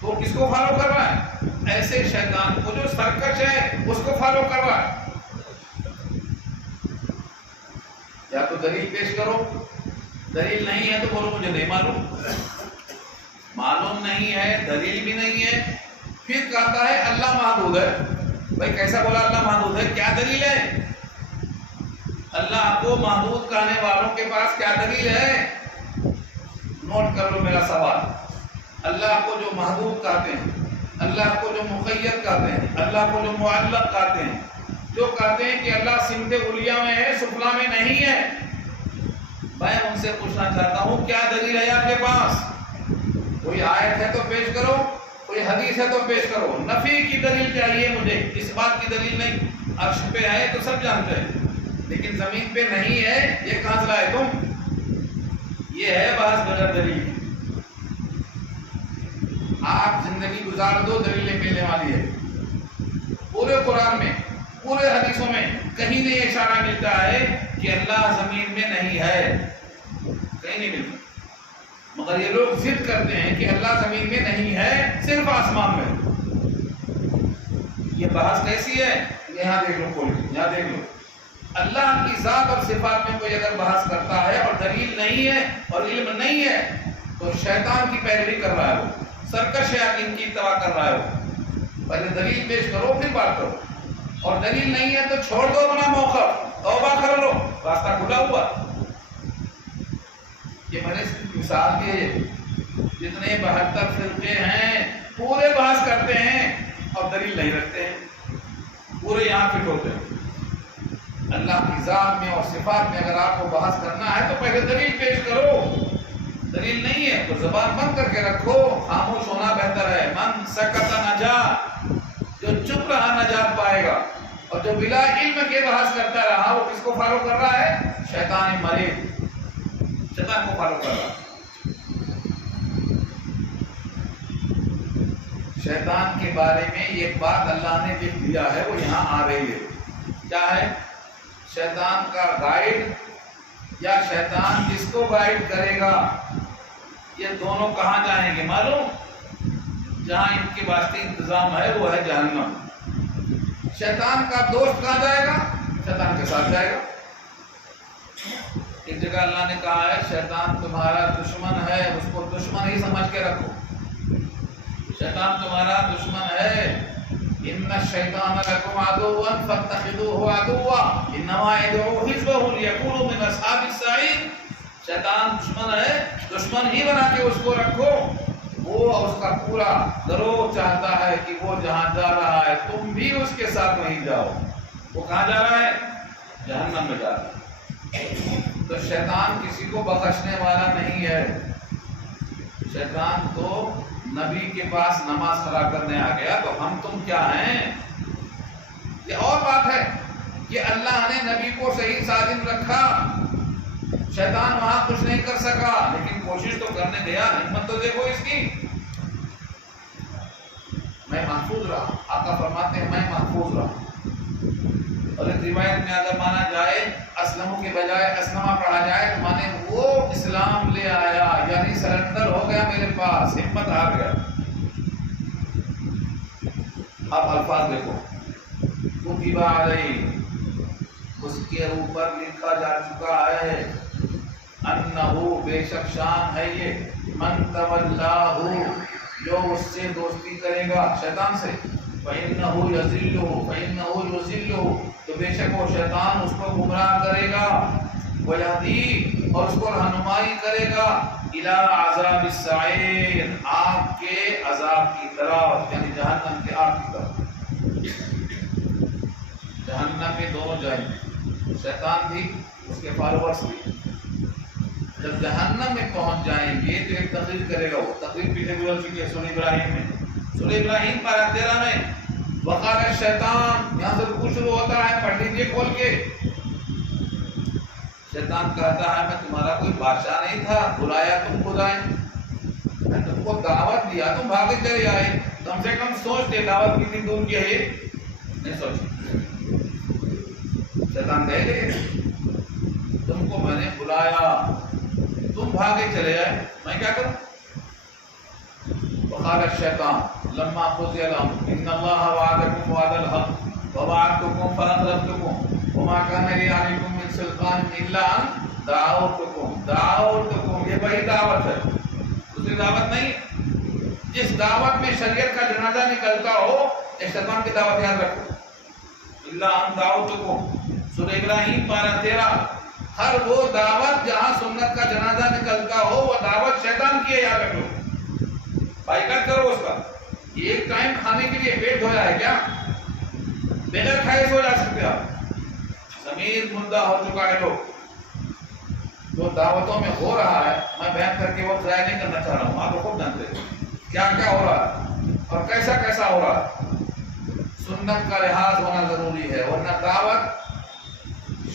تو کس کو فالو کر رہا ہے؟ ایسے شیطان کو جو سرکش ہے اس کو فالو کر رہا ہے. یا تو دلیل پیش کرو، دلیل نہیں ہے تو بولو مجھے نہیں معلوم. معلوم نہیں ہے، دلیل بھی نہیں ہے، پھر کہتا ہے اللہ محدود ہے. بھائی کیسا بولا اللہ محدود ہے؟ کیا دلیل ہے؟ اللہ کو محدود کہنے والوں کے پاس کیا دلیل ہے؟ نوٹ کر لو میرا سوال. اللہ کو جو محدود کہتے ہیں، اللہ کو جو مقید کہتے ہیں، اللہ کو جو معلق کہتے ہیں، جو کہتے ہیں کہ اللہ سمت علیہ میں ہے، سفلا میں نہیں ہے، میں ان سے پوچھنا چاہتا ہوں کیا دلیل ہے آپ کے پاس؟ کوئی آیت ہے تو پیش کرو، کوئی حدیث ہے تو پیش کرو. نفی کی دلیل چاہیے مجھے، اس بات کی دلیل نہیں. عرش پہ ہے تو سب جانتے ہیں، لیکن زمین پہ نہیں ہے، یہ کہاں سے لائے تم؟ یہ ہے بحث بغیر دلیل۔ آپ زندگی گزار دو، دلیلیں ملنے والی ہے۔ پورے قرآن میں، پورے حدیثوں میں کہیں نہیں اشارہ ملتا ہے کہ اللہ زمین میں نہیں ہے، کہیں نہیں ملتا، مگر یہ لوگ ضد کرتے ہیں کہ اللہ زمین میں نہیں ہے، صرف آسمان میں۔ یہ بحث کیسی ہے؟ یہاں دیکھ لو، کھول کے یہاں دیکھ لو۔ اللہ کی ذات اور صفات میں کوئی اگر بحث کرتا ہے اور دلیل نہیں ہے اور علم نہیں ہے تو شیطان کی پیروی کر رہا ہے، وہ سرکش شیاطین کی اتباع کر رہا ہے۔ وہ پہلے دلیل پیش کرو پھر بات کرو، اور دلیل نہیں ہے تو چھوڑ دو اپنا موقع، توبہ کر لو، راستہ کھلا ہوا۔ یہ میں نے مثال دی ہے، جتنے 72 فرقے ہیں پورے بحث کرتے ہیں اور دلیل نہیں رکھتے ہیں، پورے یہاں فٹ ہوتے ہیں۔ اللہ کی ذات میں اور صفات میں اگر آپ کو بحث کرنا ہے تو پہلے دلیل پیش کرو، دلیل نہیں ہے تو زبان بند کر کے رکھو، خاموش ہونا بہتر ہے۔ من سکت نجا، جو چپ رہا نجات پائے گا، اور جو بلا علم کے بحث کرتا رہا وہ کس کو فالو کر رہا ہے؟ شیطان مرید، شیطان کو فالو کر رہا ہے۔ شیطان کے بارے میں ایک بات اللہ نے لکھ دیا ہے، وہ یہاں آ رہی ہے۔ کیا ہے؟ شیطان کا گائیڈ یا شیطان جس کو گائیڈ کرے گا، یہ دونوں کہاں جائیں گے معلوم؟ جہاں ان کے واسطے انتظام ہے وہ ہے جہنم۔ شیطان کا دوست کہاں جائے گا؟ شیطان کے ساتھ جائے گا۔ ایک جگہ اللہ نے کہا ہے شیطان تمہارا دشمن ہے، اس کو دشمن ہی سمجھ کے رکھو۔ شیطان تمہارا دشمن ہے، ان الشیطان لکم عدو فاتخذوہ عدوا انما یدعو حزبہ لیکونوا من اصحاب السعیر۔ شیطان دشمن ہے، دشمن ہی بنا کے اس کو رکھو، وہ اس کا پورا گروہ چاہتا ہے کہ وہ جہاں جا رہا ہے تم بھی اس کے ساتھ وہیں جاؤ۔ وہ کہاں جا رہا ہے؟ جہنم میں جا رہا ہے۔ تو شیطان کسی کو بخشنے والا نہیں ہے۔ شیطان تو نبی کے پاس نماز کھڑا کرنے آ گیا تو ہم تم کیا ہیں؟ یہ اور بات ہے کہ اللہ نے نبی کو صحیح سالم رکھا، شیطان وہاں کچھ نہیں کر سکا، لیکن کوشش تو کرنے گیا، ہمت تو دیکھو اس کی۔ میں محفوظ رہا، آقا فرماتے ہیں میں محفوظ رہا۔ اور ایک روایت میں اگر مانا جائے اسلموں کے بجائے اسلمہ پڑھا جائے تو مانے وہ اسلام لے آیا، یعنی سرنڈر ہو گیا میرے پاس، ہمت آ گیا۔ اب الفاظ دیکھو، کتب علیہ، اس کے اوپر لکھا جا چکا ہے، انہو، بے شک شان ہے یہ، من تولاہ، جو اس سے دوستی کرے گا، شیطان سے، فإنہ یضلہ، تو بے شک وہ شیطان اس کو گمراہ کرے گا، ویہدی، اور اس کو رہنمائی کرے گا، الی عذاب السعیر، آگ کے عذاب کی طرف، یعنی جہنم کے آگ کی طرف۔ جہنم میں دونوں جائیں گے، شیطان بھی اس کے فالوورز بھی۔ جب جہنم میں پہنچ جائیں گے تو ایک تقریر کرے گا، وہ تقریر پیچھے گزر چکی ہے سورہ ابراہیم میں، سورہ ابراہیم پارہ 13 میں، وقال الشیطان، یہاں سے رکوع شروع ہوتا ہے، پڑھ لیجئے کھول کے۔ شیطان کہتا ہے میں تمہارا کوئی بادشاہ نہیں تھا، بلایا تم خود آئے، میں تم کو دعوت دیا تم بھاگے چلے آئے، کم سے کم سوچتے دعوت کتنی دور کی ہے، نہیں سوچتے۔ شیطان کہے گے تم کو میں نے بلایا، تم بھاگے چلے آئے، میں کیا کروں؟ وقال الشیطان لما قضی الامر ان اللہ وعدکم وعد الحق ووعدتکم فاخلفتکم وما کان لی علیکم من سلطان الا ان دعوتکم، یہ وہی دعوت ہے، دوسری دعوت نہیں۔ جس دعوت میں شریعت کا جنازہ نکلتا ہو، اس شیطان کی دعوت یاد رکھو، الا ان دعوتکم، سورہ ابراہیم پارہ 13۔ ہر وہ دعوت جہاں سنت کا جنازہ نکلتا ہو وہ دعوت شیطان کی ہے، یاد رکھ لو، بائیکاٹ کرو اس کا۔ ایک ٹائم کھانے کے لیے پیٹ دھویا ہے کیا؟ بغیر کھائے سو جا سکتے آپ؟ ضمیر مردہ ہو چکا ہے لوگ۔ جو دعوتوں میں ہو رہا ہے میں بیان کر کے وہ ضائع نہیں کرنا چاہ رہا ہوں، آپ کو خود جانتے ہیں کیا کیا ہو رہا ہے اور کیسا کیسا ہو رہا ہے۔ سنت کا لحاظ ہونا ضروری ہے، ورنہ دعوت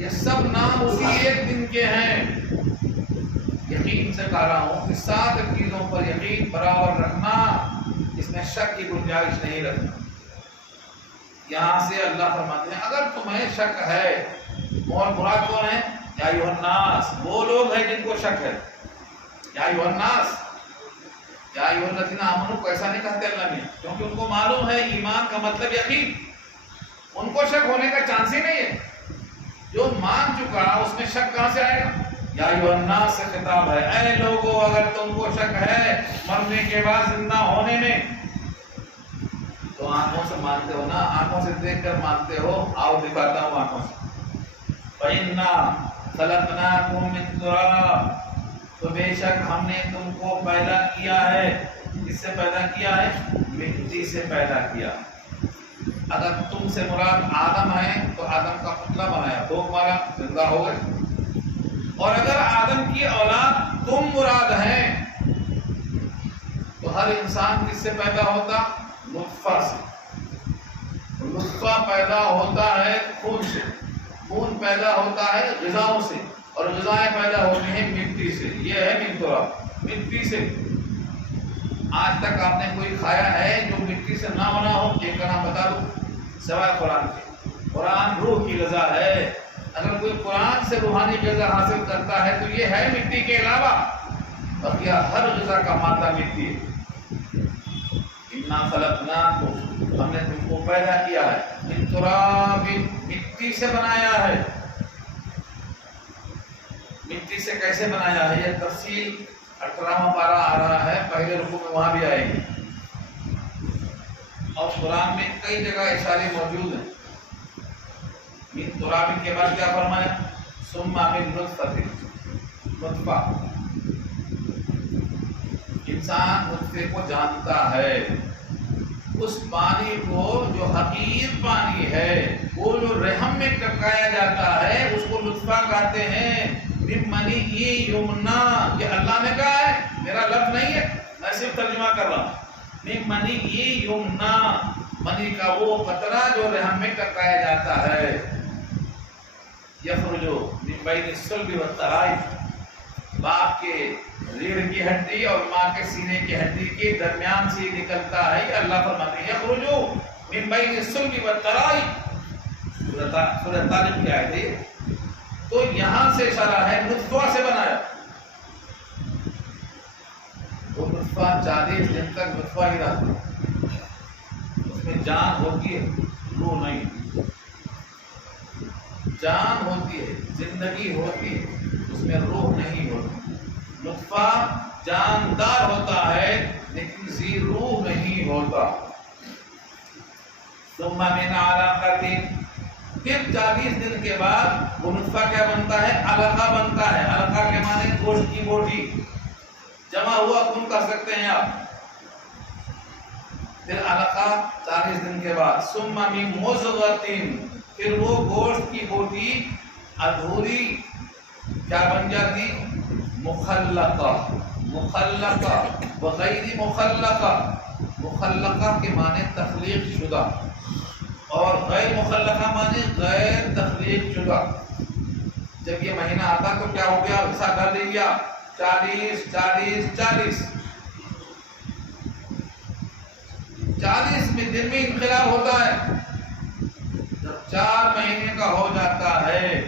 یہ سب نام اسی ایک دن کے ہیں۔ یقین سے کہہ رہا ہوں کہ 7 چیزوں پر یقین برابر رکھنا، اس میں شک کی گنجائش نہیں رکھنا۔ یہاں سے اللہ فرماتے ہیں اگر تمہیں شک ہے، اور مراد کون ہے؟ یا ایھا الناس، وہ لوگ ہیں جن کو شک ہے۔ یا ایھا الناس، یا ایھا الذین آمنوا کو ایسا نہیں کہتے اللہ نے، کیونکہ ان کو معلوم ہے ایمان کا مطلب یقین، ان کو شک ہونے کا چانس ہی نہیں ہے۔ جو مان چکا اس میں شک کہاں سے آئے گا؟ یا ایھا الناس سے خطاب ہے، اے لوگوں اگر تم کو شک ہے مرنے کے بعد زندہ ہونے میں، تو آنکھوں سے مانتے ہو نا، آنکھوں سے دیکھ کر مانتے ہو، آؤ دکھاتا ہوں آنکھوں سے۔ فَإِنَّا خَلَقْنَاكُم مِّن تُرَابٍ، تو بے شک ہم نے تم کو پیدا کیا ہے، کس سے پیدا کیا ہے؟ مٹی سے پیدا کیا۔ اگر تم سے مراد آدم ہے تو آدم کا پتلا بنایا، پھونک مارا، زندہ ہو گئے۔ اور اگر آدم کی اولاد تم مراد ہیں تو ہر انسان کس سے پیدا ہوتا؟ نطفہ سے۔ نطفہ پیدا ہوتا ہے خون سے، خون پیدا ہوتا ہے غذاؤں سے، اور غذائیں پیدا ہوتی ہیں مٹی سے۔ یہ ہے من تراب، مٹی سے۔ آج تک آپ نے کوئی کھایا ہے جو مٹی سے نہ بنا ہو؟ ایک کا نام بتا دو سوائے قرآن کے۔ قرآن روح کی غذا ہے، اگر کوئی قرآن سے روحانی غذا حاصل کرتا ہے تو یہ ہے مٹی کے علاوہ، بقیہ ہر غذا کا مادہ مٹی ہے۔ اِنَّا خَلَقْنَاكُم، ہم نے تم کو پیدا کیا ہے، مِن تُرَابٍ، مٹی سے بنایا ہے۔ مٹی سے کیسے بنایا ہے؟ یہ تفصیل 18واں پارہ آ رہا ہے، پہلے رکوع میں وہاں بھی آئے گی، اور قرآن میں کئی جگہ اشارے موجود ہیں۔ من تراب کے بعد کیا فرمایا؟ ثم من نطفہ، نطفہ۔ انسان نطفے کو جانتا ہے، اس پانی کو جو حقیر پانی ہے، وہ جو رحم میں ٹپکایا جاتا ہے، اس کو نطفہ کہتے ہیں۔ من منی یمنا، یہ اللہ نے کہا ہے، میرا لفظ نہیں ہے، میں صرف ترجمہ کر رہا ہوں۔ من منی یمنا، منی کا وہ قطرہ جو رحم میں ٹپکایا جاتا ہے۔ یخرج من بین الصلب والترائب، باپ کے ریڑھ کی ہڈی اور ماں کے سینے کی ہڈی کے درمیان سے نکلتا ہے، یہ اللہ فرماتے ہیں یخرج من بین الصلب والترائب، سورہ طارق کی آیت ہے۔ تو یہاں سے اشارہ ہے نطفہ سے بنایا، وہ نطفہ 40 دن تک نطفہ ہی رہتا، اس میں جان ہوتی ہے، روح نہیں، جان ہوتی ہے، زندگی ہوتی ہے، اس میں روح نہیں ہوتی۔ نطفہ جاندار ہوتا ہے لیکن ذی روح نہیں ہوتا۔ ثم من علقۃ، پھر 40 دن کے بعد وہ نطفہ کیا بنتا ہے؟ علقہ بنتا ہے۔ علقہ کے معنی گوشت کی بوٹی، جمع ہوا خون کہہ سکتے ہیں آپ۔ پھر علقہ 40 دن کے بعد ثم من مضغۃ، پھر وہ گوشت کی بوٹی ادھوری کیا بن جاتی؟ مخلقہ، مخلقہ وغیر مخلقہ۔ مخلقہ کے معنی تخلیق شدہ، اور غیر مخلقہ معنی غیر تخلیق شدہ۔ جب یہ مہینہ آتا تو کیا ہو گیا؟ حصہ کر دے گیا 40 40 40 40 میں دن میں انقلاب ہوتا ہے۔ جب 4 مہینے کا ہو جاتا ہے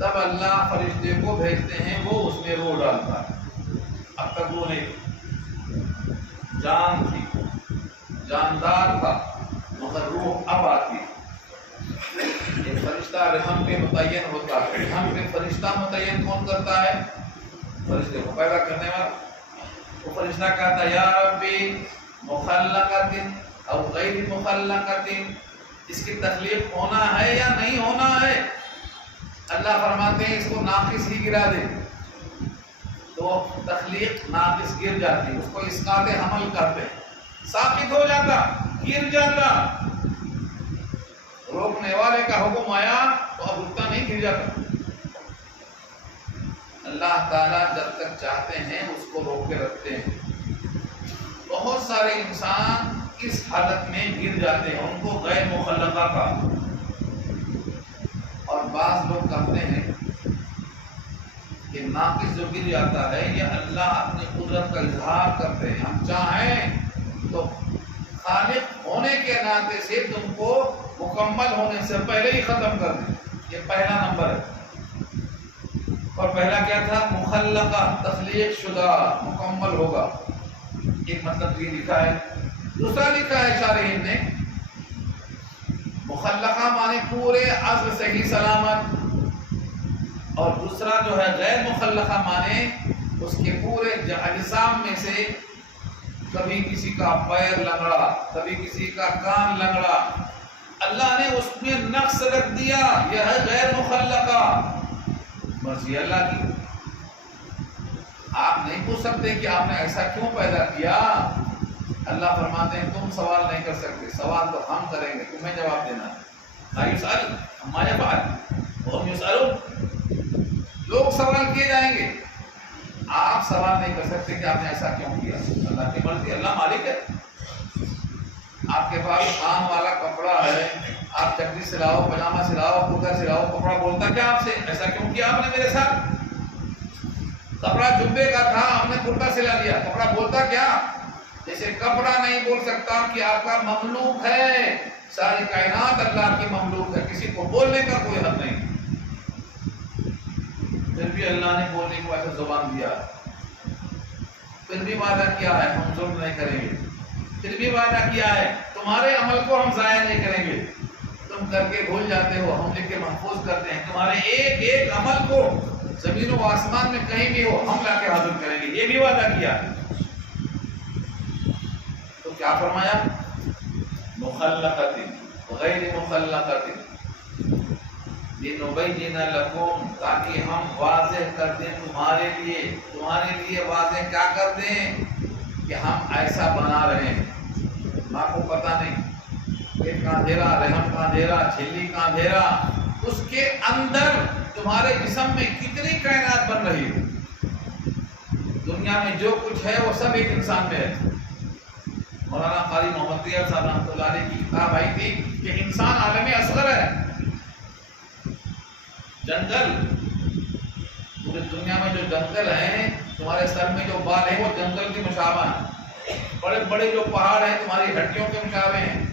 تب اللہ فرشتے کو بھیجتے ہیں، وہ اس میں روح ڈالتا ہے۔ اب تک وہ نہیں، جان تھی، جاندار تھا، مگر روح اب آتی۔ یہ فرشتہ رحم پہ متعین ہوتا ہے۔ رحم پہ فرشتہ متعین کون کرتا ہے؟ فرشتے کو پیدا کرنے والا۔ وہ فرشتہ کہتا ہے یا ربی مخلقۃ او غیر مخلقۃ، اس کی تخلیق ہونا ہے یا نہیں ہونا ہے؟ اللہ فرماتے ہیں اس کو ناقص ہی گرا دے، تو تخلیق ناقص گر جاتی، اس کو اسقاط حمل کرتے ہیں، ساقط ہو جاتا، گر جاتا۔ روکنے والے کا حکم آیا تو اب رکتا نہیں، گر جاتا۔ اللہ تعالیٰ جب تک چاہتے ہیں اس کو روک کے رکھتے ہیں۔ بہت سارے انسان اس حالت میں گر جاتے ہیں، ان کو غیر مخلقہ کا، اور اور بعض لوگ کہتے ہیں کہ ناقص جو گر جاتا ہے یہ اللہ اپنی قدرت کا اظہار کرتے ہیں. ہم چاہیں تو خالق ہونے کے ناطے سے تم کو مکمل ہونے سے پہلے ہی ختم کر دیں. یہ پہلا نمبر ہے. اور پہلا کیا تھا؟ مخلقہ، تخلیق شدہ، مکمل ہوگا. ایک مطلب یہ لکھا ہے. دوسرا لکھا ہے شارحین نے مخلقہ مانے پورے عزم صحیح سلامت، اور دوسرا جو ہے غیر مخلقہ مانے اس کے پورے اجسام میں سے کبھی کسی کا پیر لنگڑا، کبھی کسی کا کان لنگڑا، اللہ نے اس میں نقص رکھ دیا. یہ ہے غیر مخلقہ، مرضی اللہ کی. آپ نہیں پوچھ سکتے کہ آپ نے ایسا کیوں پیدا کیا. اللہ فرماتے ہیں تم سوال نہیں کر سکتے، سوال تو ہم کریں گے، تمہیں جواب دینا ہے. لوگ سوال کیے جائیں گے، آپ سوال نہیں کر سکتے کہ آپ نے ایسا کیوں کیا. اللہ کی مرضی، اللہ مالک ہے. آپ کے پاس خان والا کپڑا ہے، آپ چکری سلاؤ، پجامہ سلاؤ، کرتا سلاؤ، کپڑا بولتا کیا آپ سے ایسا کیوں کیا آپ نے میرے ساتھ؟ کپڑا جبے کا تھا، آپ نے کرتا سلا دیا، کپڑا بولتا کیا؟ جیسے کپڑا نہیں بول سکتا کہ آپ کا مملوک ہے. ساری کائنات اللہ کی مملوک ہے، کسی کو بولنے کا کوئی حق نہیں. پھر بھی اللہ نے بولنے کو ایسا زبان دیا، پھر بھی وعدہ کیا ہے ہم ظلم نہیں کریں گے، پھر بھی وعدہ کیا ہے تمہارے عمل کو ہم ضائع نہیں کریں گے. تم کر کے بھول جاتے ہو، ہم لکھ کے محفوظ کرتے ہیں. تمہارے ایک ایک عمل کو زمین و آسمان میں کہیں بھی ہو ہم لا کے حاضر کریں گے، یہ بھی وعدہ کیا. تو کیا فرمایا؟ مخلقۃ غیر مخلقۃ لنبین لکم، تاکہ ہم واضح کر دیں تمہارے لیے واضح کیا کر دیں کہ ہم ایسا بنا رہے ہیں. ماں کو پتہ نہیں پیٹ کا اندھیرا، رحم کا اندھیرا، جھلی کا اندھیرا، اس کے اندر تمہارے جسم میں کتنی کائنات بن رہی ہے. دنیا میں جو کچھ ہے وہ سب ایک انسان میں ہے. مولانا قاری محمد طیب صاحب رحمۃ اللہ علیہ کی کتاب آئی تھی کہ انسان عالم اصغر ہے. جنگل، پوری دنیا میں جو جنگل ہیں، تمہارے سر میں جو بال ہیں وہ جنگل کی مشابہ ہیں. بڑے بڑے جو پہاڑ ہیں تمہاری ہڈیوں کے مشابہ ہیں.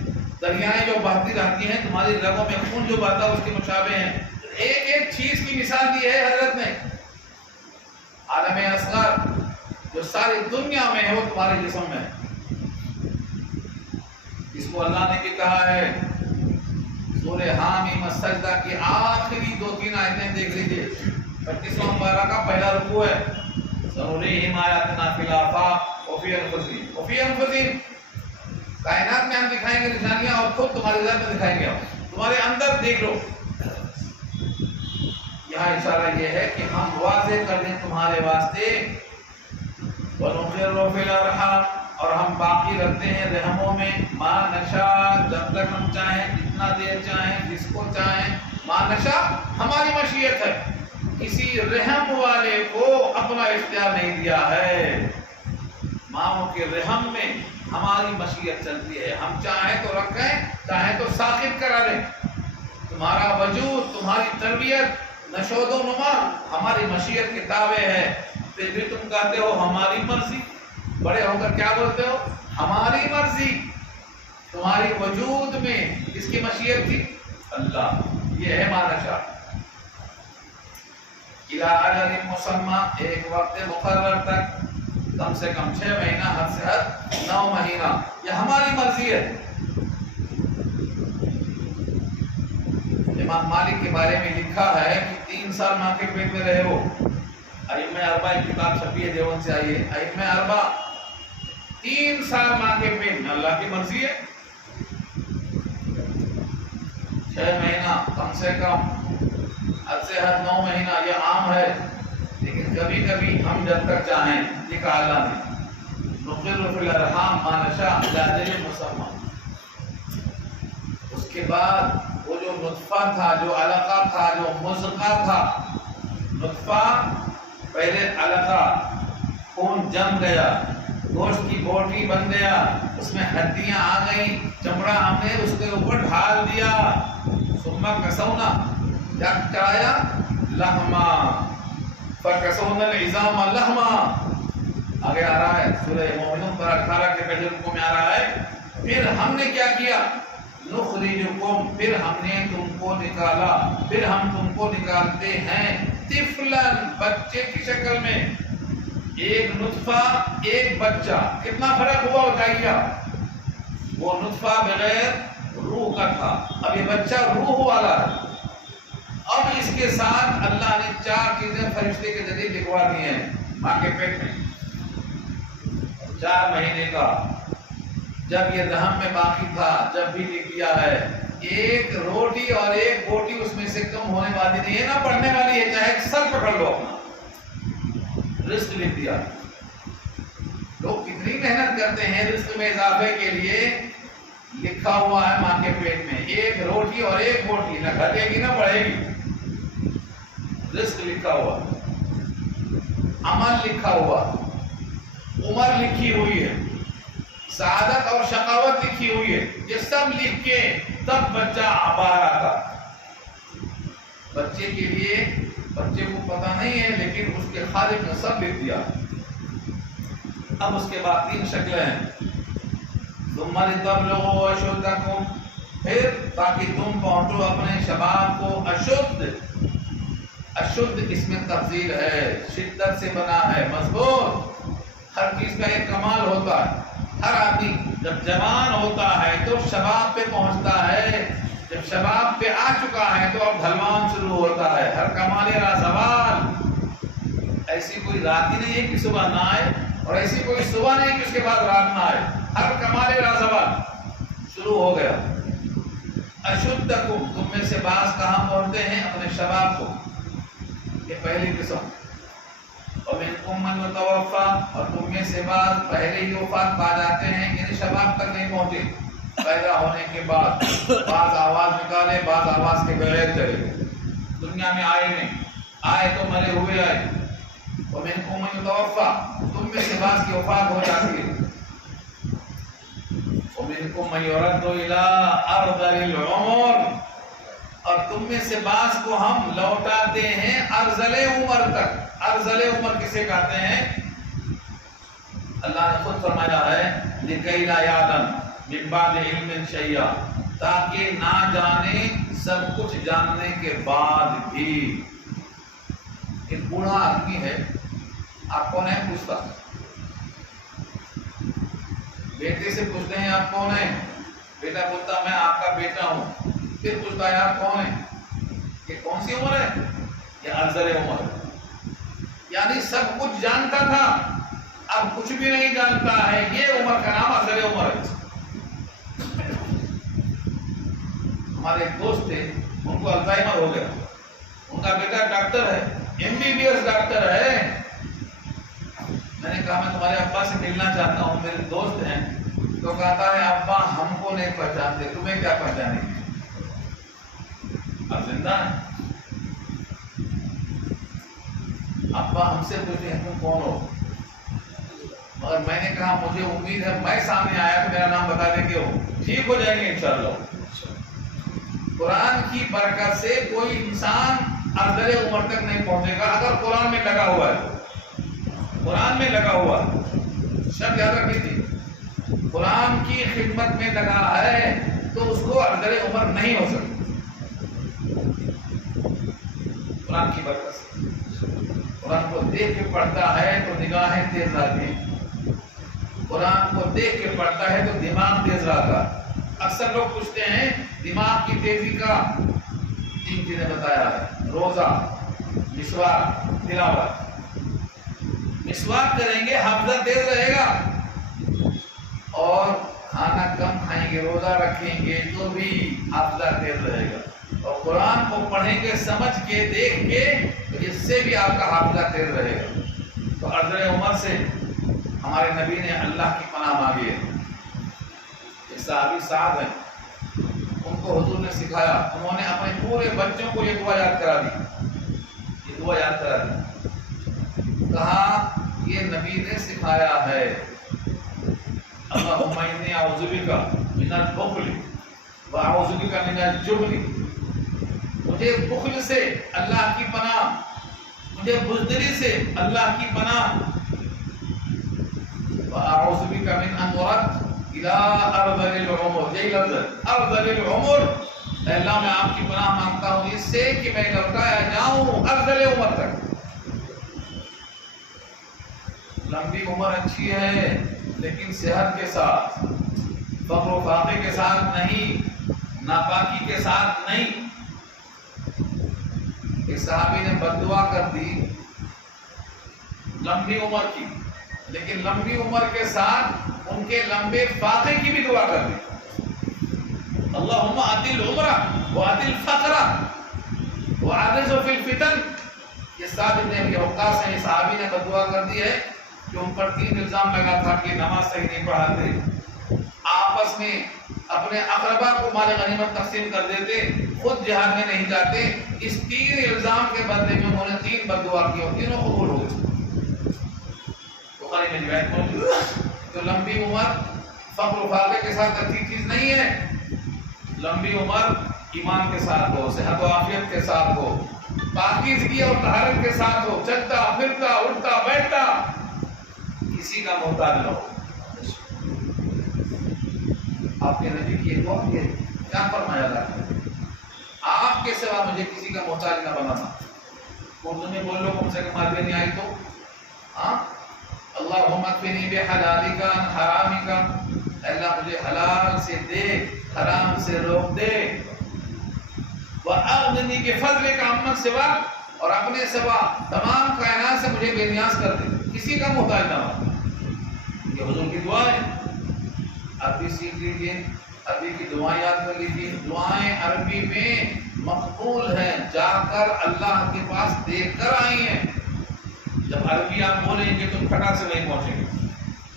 دریائیں جو بہتی رہتی ہیں تمہاری رگوں میں خون جو بہتا ہے اس کے مشابہ ہیں. ایک ایک چیز کی مثال دی ہے حضرت نے. عالم اصغر جو ساری دنیا میں ہے وہ تمہارے جسم میں ہے. اس کو اللہ نے بھی کہا ہے سورہ حامیم السجدہ کی آخری 2-3 آیتیں دیکھ لیجیے. 25واں پارہ کا پہلا رکوع ہے. سنریہم آیاتنا فی الآفاق وفی انفسہم، کائنات میں ہم دکھائیں گے نشانیاں اور خود تمہاری ذات میں دکھائیں گے. تمہارے اندر دیکھ لو. یہاں اشارہ یہ ہے کہ ہم واضح کر دیں تمہارے واسطے. وَنُقِرُّ فِي الْأَرْحَامِ، اور ہم باقی رکھتے ہیں رحموں میں ما نشاء، جب تک ہم چاہیں، جتنا دیر چاہیں، جس کو چاہیں. ما نشاء ہماری مشیت ہے، کسی رحم والے کو اپنا اختیار نہیں دیا ہے. ماؤں کے رحم میں ہماری مشیت چلتی ہے. ہم چاہیں تو رکھیں، چاہیں تو ساقط کرا دیں. تمہارا وجود، تمہاری تربیت، نشود و نما ہماری مشیت کے تابع ہے. پھر بھی تم کہتے ہو ہماری مرضی. بڑے ہو کر کیا بولتے ہو؟ ہماری مرضی. تمہاری وجود میں کس کی مشیت تھی؟ اللہ. یہ ہے ما نشاء. الی اجل مسمى، ایک وقت مقرر تک، کم سے کم 6 مہینہ، حد سے حد 9 مہینہ. یہ ہماری مرضی ہے. امام مالک کے بارے میں لکھا ہے کہ 3 سال ماں کے پیٹ میں رہے ہو. ائمہ اربعہ کی کتاب چھپی ہے دیوبند سے آئی ہے. ائمہ اربعہ 3 سال ماں کے پیٹ میں، اللہ کی مرضی ہے. 6 مہینہ کم سے کم، حد سے حد 9 مہینہ، یہ عام ہے. لیکن کبھی کبھی ہم جب تک چاہیں، یہ کہا اللہ نے نقر فی الارحام ما نشاء الی اجل مسمى. اس کے بعد وہ جو نطفہ تھا، جو علقہ تھا، جو مضغہ تھا، نطفہ پہلے علقہ، خون جم گیا، گوشت کی بوٹی بن گیا، اس میں ہڈیاں آ گئیں، چمڑا ہم نے اس کے اوپر ڈھال دیا. ثم کسونا، کیا چڑھایا؟ لحما، فکسونا العظام لحما. آگے آ رہا ہے سورہ مومنون پر 18 کے پہلے رکوع میں آ رہا ہے پھر ہم نے کیا کیا؟ نخرجکم، پھر ہم نے تم کو نکالا، پھر ہم تم کو نکالتے ہیں طفلاً، بچے کی شکل میں. ایک نطفہ ایک بچہ، کتنا فرق ہوا بتائیے آپ؟ وہ نطفہ بغیر روح کا تھا، اب یہ بچہ روح والا ہے. اب اس کے ساتھ اللہ نے 4 چیزیں فرشتے کے ذریعے لکھوا دی ہیں ماں کے پیٹ میں. 4 مہینے کا جب یہ رحم میں باقی تھا، جب بھی لکھ دیا ہے. ایک روٹی اور ایک بوٹی اس میں سے کم ہونے والی نہیں ہے، نہ پڑھنے والی ہے، چاہے سر پکڑ لو اپنا. رزق لکھ دیا. لوگ کتنی محنت کرتے ہیں رزق میں اضافے کے لیے. لکھا ہوا ہے ماں کے پیٹ میں ایک روٹی اور ایک بوٹی، نہ گھٹے گی نہ بڑھے گی. رزق لکھا ہوا، عمل لکھا ہوا، عمر لکھی ہوئی ہے، سعادت اور شقاوت لکھی ہوئی ہے. یہ سب لکھ کے تب بچہ باہر آتا. بچے کے لیے بچے کو پتہ نہیں ہے لیکن اس کے خالق نے سب لکھ دیا. اب اس کے بعد 3 شکلیں ہیں. ثم لتبلغوا اشدکم، پھر تاکہ تم پہنچو اپنے شباب کو. اشد، اشد اس میں تفضیل ہے، شدت سے بنا ہے، مضبوط. ہر چیز کا ایک کمال ہوتا ہے. ہر آدمی جب جوان ہوتا ہے تو شباب پہ پہنچتا ہے، جب شباب پہ آ چکا ہے تو اب ڈھلوان شروع ہوتا ہے. ہر کمال رازوال، ایسی کوئی رات ہی نہیں ہے کہ صبح نہ آئے، اور ایسی کوئی صبح نہیں کہ اس کے بعد رات نہ آئے. ہر کمال رازوال شروع ہو گیا. اشدکم، تم میں سے بعض کہاں پہنچتے ہیں؟ اپنے شباب کو. یہ پہلی قسم. ومنکم من یتوفی، اور تم میں سے بعض پہلے ہی وفات پا جاتے ہیں، یعنی شباب تک نہیں پہنچے. پیدا ہونے کے بعد بعض آواز نکالے، بعض آواز کے بغیر چلے، دنیا میں آئے نہیں، آئے تو مرے ہوئے آئے. ومنکم من یتوفی، تم میں سے بعض کی وفات ہو جاتی ہے. ومنکم من یرد الی ارذل العمر، اور تم میں سے بعض کو ہم لوٹاتے ہیں ارذل عمر تک. ارذل عمر کسے کہتے ہیں؟ اللہ نے خود فرمایا ہے لِكَيْ لَا يَعْلَمَ مِن بَعْدِ عِلْمٍ شَيْئًا، تاکہ نہ جانے سب کچھ جاننے کے بعد بھی. ایک بوڑھا آدمی ہے، آپ کون ہیں پوچھتا، بیٹے سے پوچھتے ہیں آپ کون ہیں؟ بیٹا بولتا میں آپ کا بیٹا ہوں. پھر پوچھتا ہے آپ کون ہیں؟ یہ کون سی عمر ہے؟ یہ ارذل عمر ہے. یعنی سب کچھ جانتا تھا، اب کچھ بھی نہیں جانتا ہے. یہ عمر کا نام ارذل عمر ہے. ہمارے ایک دوست تھے، ان کو الزائمر ہو گیا. ان کا بیٹا ڈاکٹر ہے، MBBS ڈاکٹر ہے. میں نے کہا میں تمہارے ابا سے ملنا چاہتا ہوں، میرے دوست ہیں. تو کہتا ہے ابا ہم کو نہیں پہچانتے، تمہیں کیا پہچانیں گے؟ اب زندہ ہے. ابا ہم سے پوچھتے ہیں تم کون ہو؟ مگر میں نے کہا مجھے امید ہے میں سامنے آیا تو میرا نام بتا دیں گے، ہو ٹھیک ہو جائیں گے انشاءاللہ. قرآن کی برکت سے کوئی انسان ارذل عمر تک نہیں پہنچے گا اگر قرآن میں لگا ہوا ہے. قرآن میں لگا ہوا ہے، شب یاد رکھ لیجیے، قرآن کی خدمت میں لگا ہے تو اس کو ارذل عمر نہیں ہو سکتی. قرآن کی برکت سے قرآن کو دیکھ کے پڑھتا ہے تو نگاہیں تیز آتی ہیں، قرآن کو دیکھ کے پڑھتا ہے تو دماغ تیز رہتا ہے. اکثر لوگ پوچھتے ہیں دماغ کی تیزی کا 3 چیزیں بتایا ہے: روزہ، مسواک، تلاوت. مسواک کریں گے حافظہ تیز رہے گا، اور کھانا کم کھائیں گے، روزہ رکھیں گے تو بھی حافظہ تیز رہے گا. اور قرآن کو پڑھیں گے سمجھ کے دیکھ کے تو اس سے بھی آپ کا حافظہ تیز رہے گا. تو ارذل عمر سے ہمارے نبی نے اللہ کی پناہ مانگی ہے. یہ صحابی صاحب ہیں، ان کو حضور نے سکھایا، انہوں نے اپنے پورے بچوں کو یہ دعا یاد کرا دی. یہ دعا یاد کرا دی، کہا یہ نبی نے سکھایا ہے. اللہم انی اعوذ بک من البخل واعوذ بک من الجبن. مجھے بخل سے اللہ کی پناہ، مجھے بزدلی سے اللہ کی پناہ، وَأَعُوذُ بِكَ مِنْ أَنْ أُرَدَّ إِلَىٰ أَرْذَلِ الْعُمُرِ، یہی لفظ ہے أَرْذَلِ الْعُمُرِ، اے اللہ میں آپ کی پناہ مانگتا ہوں اس سے کہ میں لوٹایا جاؤں ارذل عمر تک۔ لمبی عمر اچھی ہے لیکن صحت کے ساتھ، فقر و فاقے کے ساتھ نہیں، ناپاکی کے ساتھ نہیں۔ ایک صحابی نے بد دعا کر دی لمبی عمر کی، لیکن لمبی عمر کے ساتھ ان کے لمبے فاقے کی بھی دعا کر دی، اللہم آتی العمرہ وآتی الفقرہ وعدز فی الفتن۔ یہ سعد بن ابی وقاص ہیں، صحابی نے بد دعا کر دی ہے کہ ان پر 3 الزام لگا تھا کہ نماز صحیح نہیں پڑھاتے، آپس میں اپنے اقربا کو مال غنیمت تقسیم کر دیتے، خود جہاد میں نہیں جاتے۔ اس 3 الزام کے بدلے میں انہوں نے 3 بد دعا کی اور تینوں قبول ہو گئے۔ بخاری میں روایت موجود ہے۔ تو لمبی عمر فقر و فاقے کے ساتھ اچھی چیز نہیں ہے، لمبی عمر ایمان کے ساتھ ہو، صحت و عافیت کے ساتھ ہو، پاکیزگی اور طہارت کے ساتھ ہو، چلتا پھرتا اٹھتا بیٹھتا کسی کا محتاج نہ ہو۔ آپ کے نبی کی دعا کیا فرمایا جاتا ہے؟ آپ کے سوا مجھے کسی کا محتاج نہ بنانا۔ اردو میں بول لو، کم سے کم عربی نہیں آئی تو ہاں، اللہم اکفنی بحلالک عن حرامک، اللہ مجھے حلال سے دے، حرام سے روک دے، وَأَغْنِنِي بِفَضْلِكَ عَمَّن سِوَاكَ، اور اپنے سوا تمام کائنات سے مجھے بے نیاز کر دے، کسی کا محتاج نہ ہو۔ یہ حضور کی دعا ہے، عربی سیکھ لیجیے، عربی کی دعائیں یاد کر لیجیے۔ دعائیں عربی میں مقبول ہیں، جا کر اللہ کے پاس دیکھ کر آئی ہیں۔ جب عربی آپ بولیں گے تو پھٹا سے نہیں پہنچیں گے،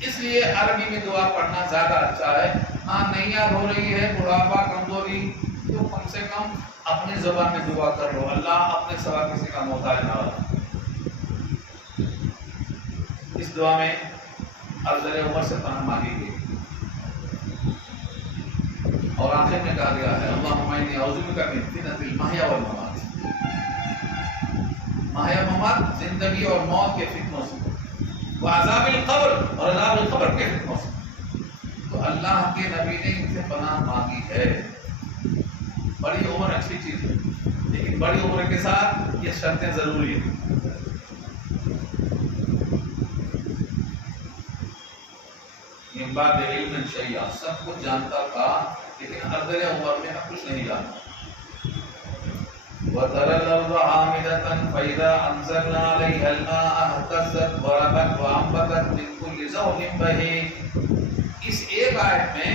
اس لیے عربی میں دعا پڑھنا زیادہ اچھا ہے۔ ہاں نہیں یاد ہو رہی ہے، بڑھاپا کمزوری، تو کم سے کم اپنی زبان میں دعا کر لو، اللہ اپنے سوا کسی کا محتاج نہ ہو۔ اس دعا میں ارذل عمر سے پناہ مانگی گئی اور آخر میں کہا گیا ہے اللہم انی اعوذ بک من فتنۃ المحیا والممات، محیا ممات زندگی اور موت کے فتنوں سے، وعذاب القبر اور عذاب القبر کے فتنوں سے۔ تو اللہ کے نبی نے ان سے پناہ مانگی ہے۔ بڑی عمر اچھی چیز ہے، لیکن بڑی عمر کے ساتھ یہ شرطیں ضروری ہیں۔ من بعد علم شیئا، سب کچھ جانتا تھا لیکن ارذل عمر میں اب کچھ نہیں جانتا۔ وَتَرَى الْأَرْضَ حَامِدَةً فَإِذَا أَنزَلْنَا عَلَيْهَا الْمَاءَ اهْتَزَّتْ وَرَبَتْ وَأَنبَتَتْ مِن كُلِّ زَوْجٍ بَهِيجٍ۔ اس ایک آیت میں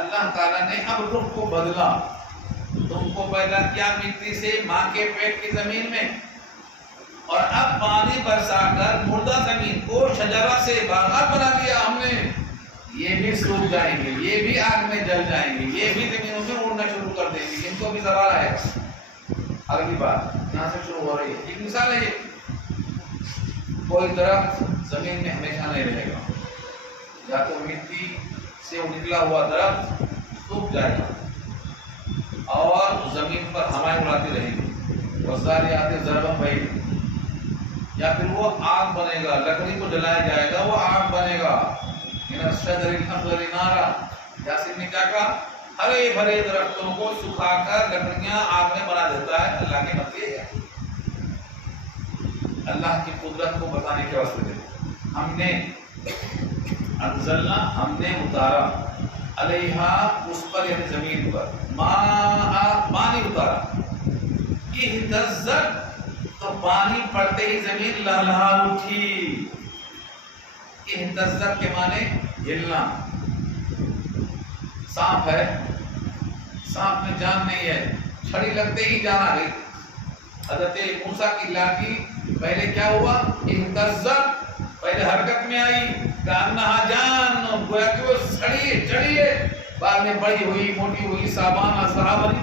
اللہ تعالیٰ نے اب رخ کو بدلا، تم کو پیدا کیا مٹی سے، ماں کے پیٹ کی زمین میں، اور اب پانی برسا کر مردہ زمین کو شجرہ سے باغات بنا دیا ہم نے۔ یہ بھی سوکھ جائیں گے، یہ بھی آگ میں جل جائیں گے، یہ بھی زمینوں میں اڑنا شروع کر دیں گے، ان کو بھی زوال آئے گا۔ اگلی بات یہاں سے شروع ہو رہی ہے، ایک مثال ہے یہ، کوئی درخت زمین میں ہمیشہ نہیں رہے گا، یا تو مٹی سے نکلا ہوا درخت سوکھ جائے گا اور زمین پر ہوائیں اڑاتی رہیں گی، وَالذَّارِيَاتِ ذَرْوًا بَيْنًا، یا پھر وہ آگ بنے گا، لکڑی کو جلایا جائے گا، وہ آگ بنے گا۔ مِنَ الشَّجَرِ الْأَخْضَرِ نَارًا، یاسین نے کیا کہا؟ ہرے بھرے درختوں کو سکھا کر لکڑیاں آگ میں بنا دیتا ہے۔ اللہ کے مطلب یہ ہے، اللہ کی قدرت کو بتانے کے واسطے دے ہم نے انزلنا، ہم نے اتارا، علیہا اس پر یعنی زمین پر، پانی اتارا، اہتزت تو پانی پڑتے ہی زمین لہلہا اٹھی۔ اہتزت کے معنی ہلنا۔ سانپ ہے، سانپ میں جان نہیں ہے، چھڑی لگتے ہی جان آ گئی۔ حضرت موسیٰ کی لاٹھی پہلے کیا ہوا؟ اہتزت، پہلے حرکت میں آئی، کانہا جان، گویا کہ وہ چڑھی ہے، بعد میں بڑی ہوئی، موٹی ہوئی، سابان اسلحہ بنی،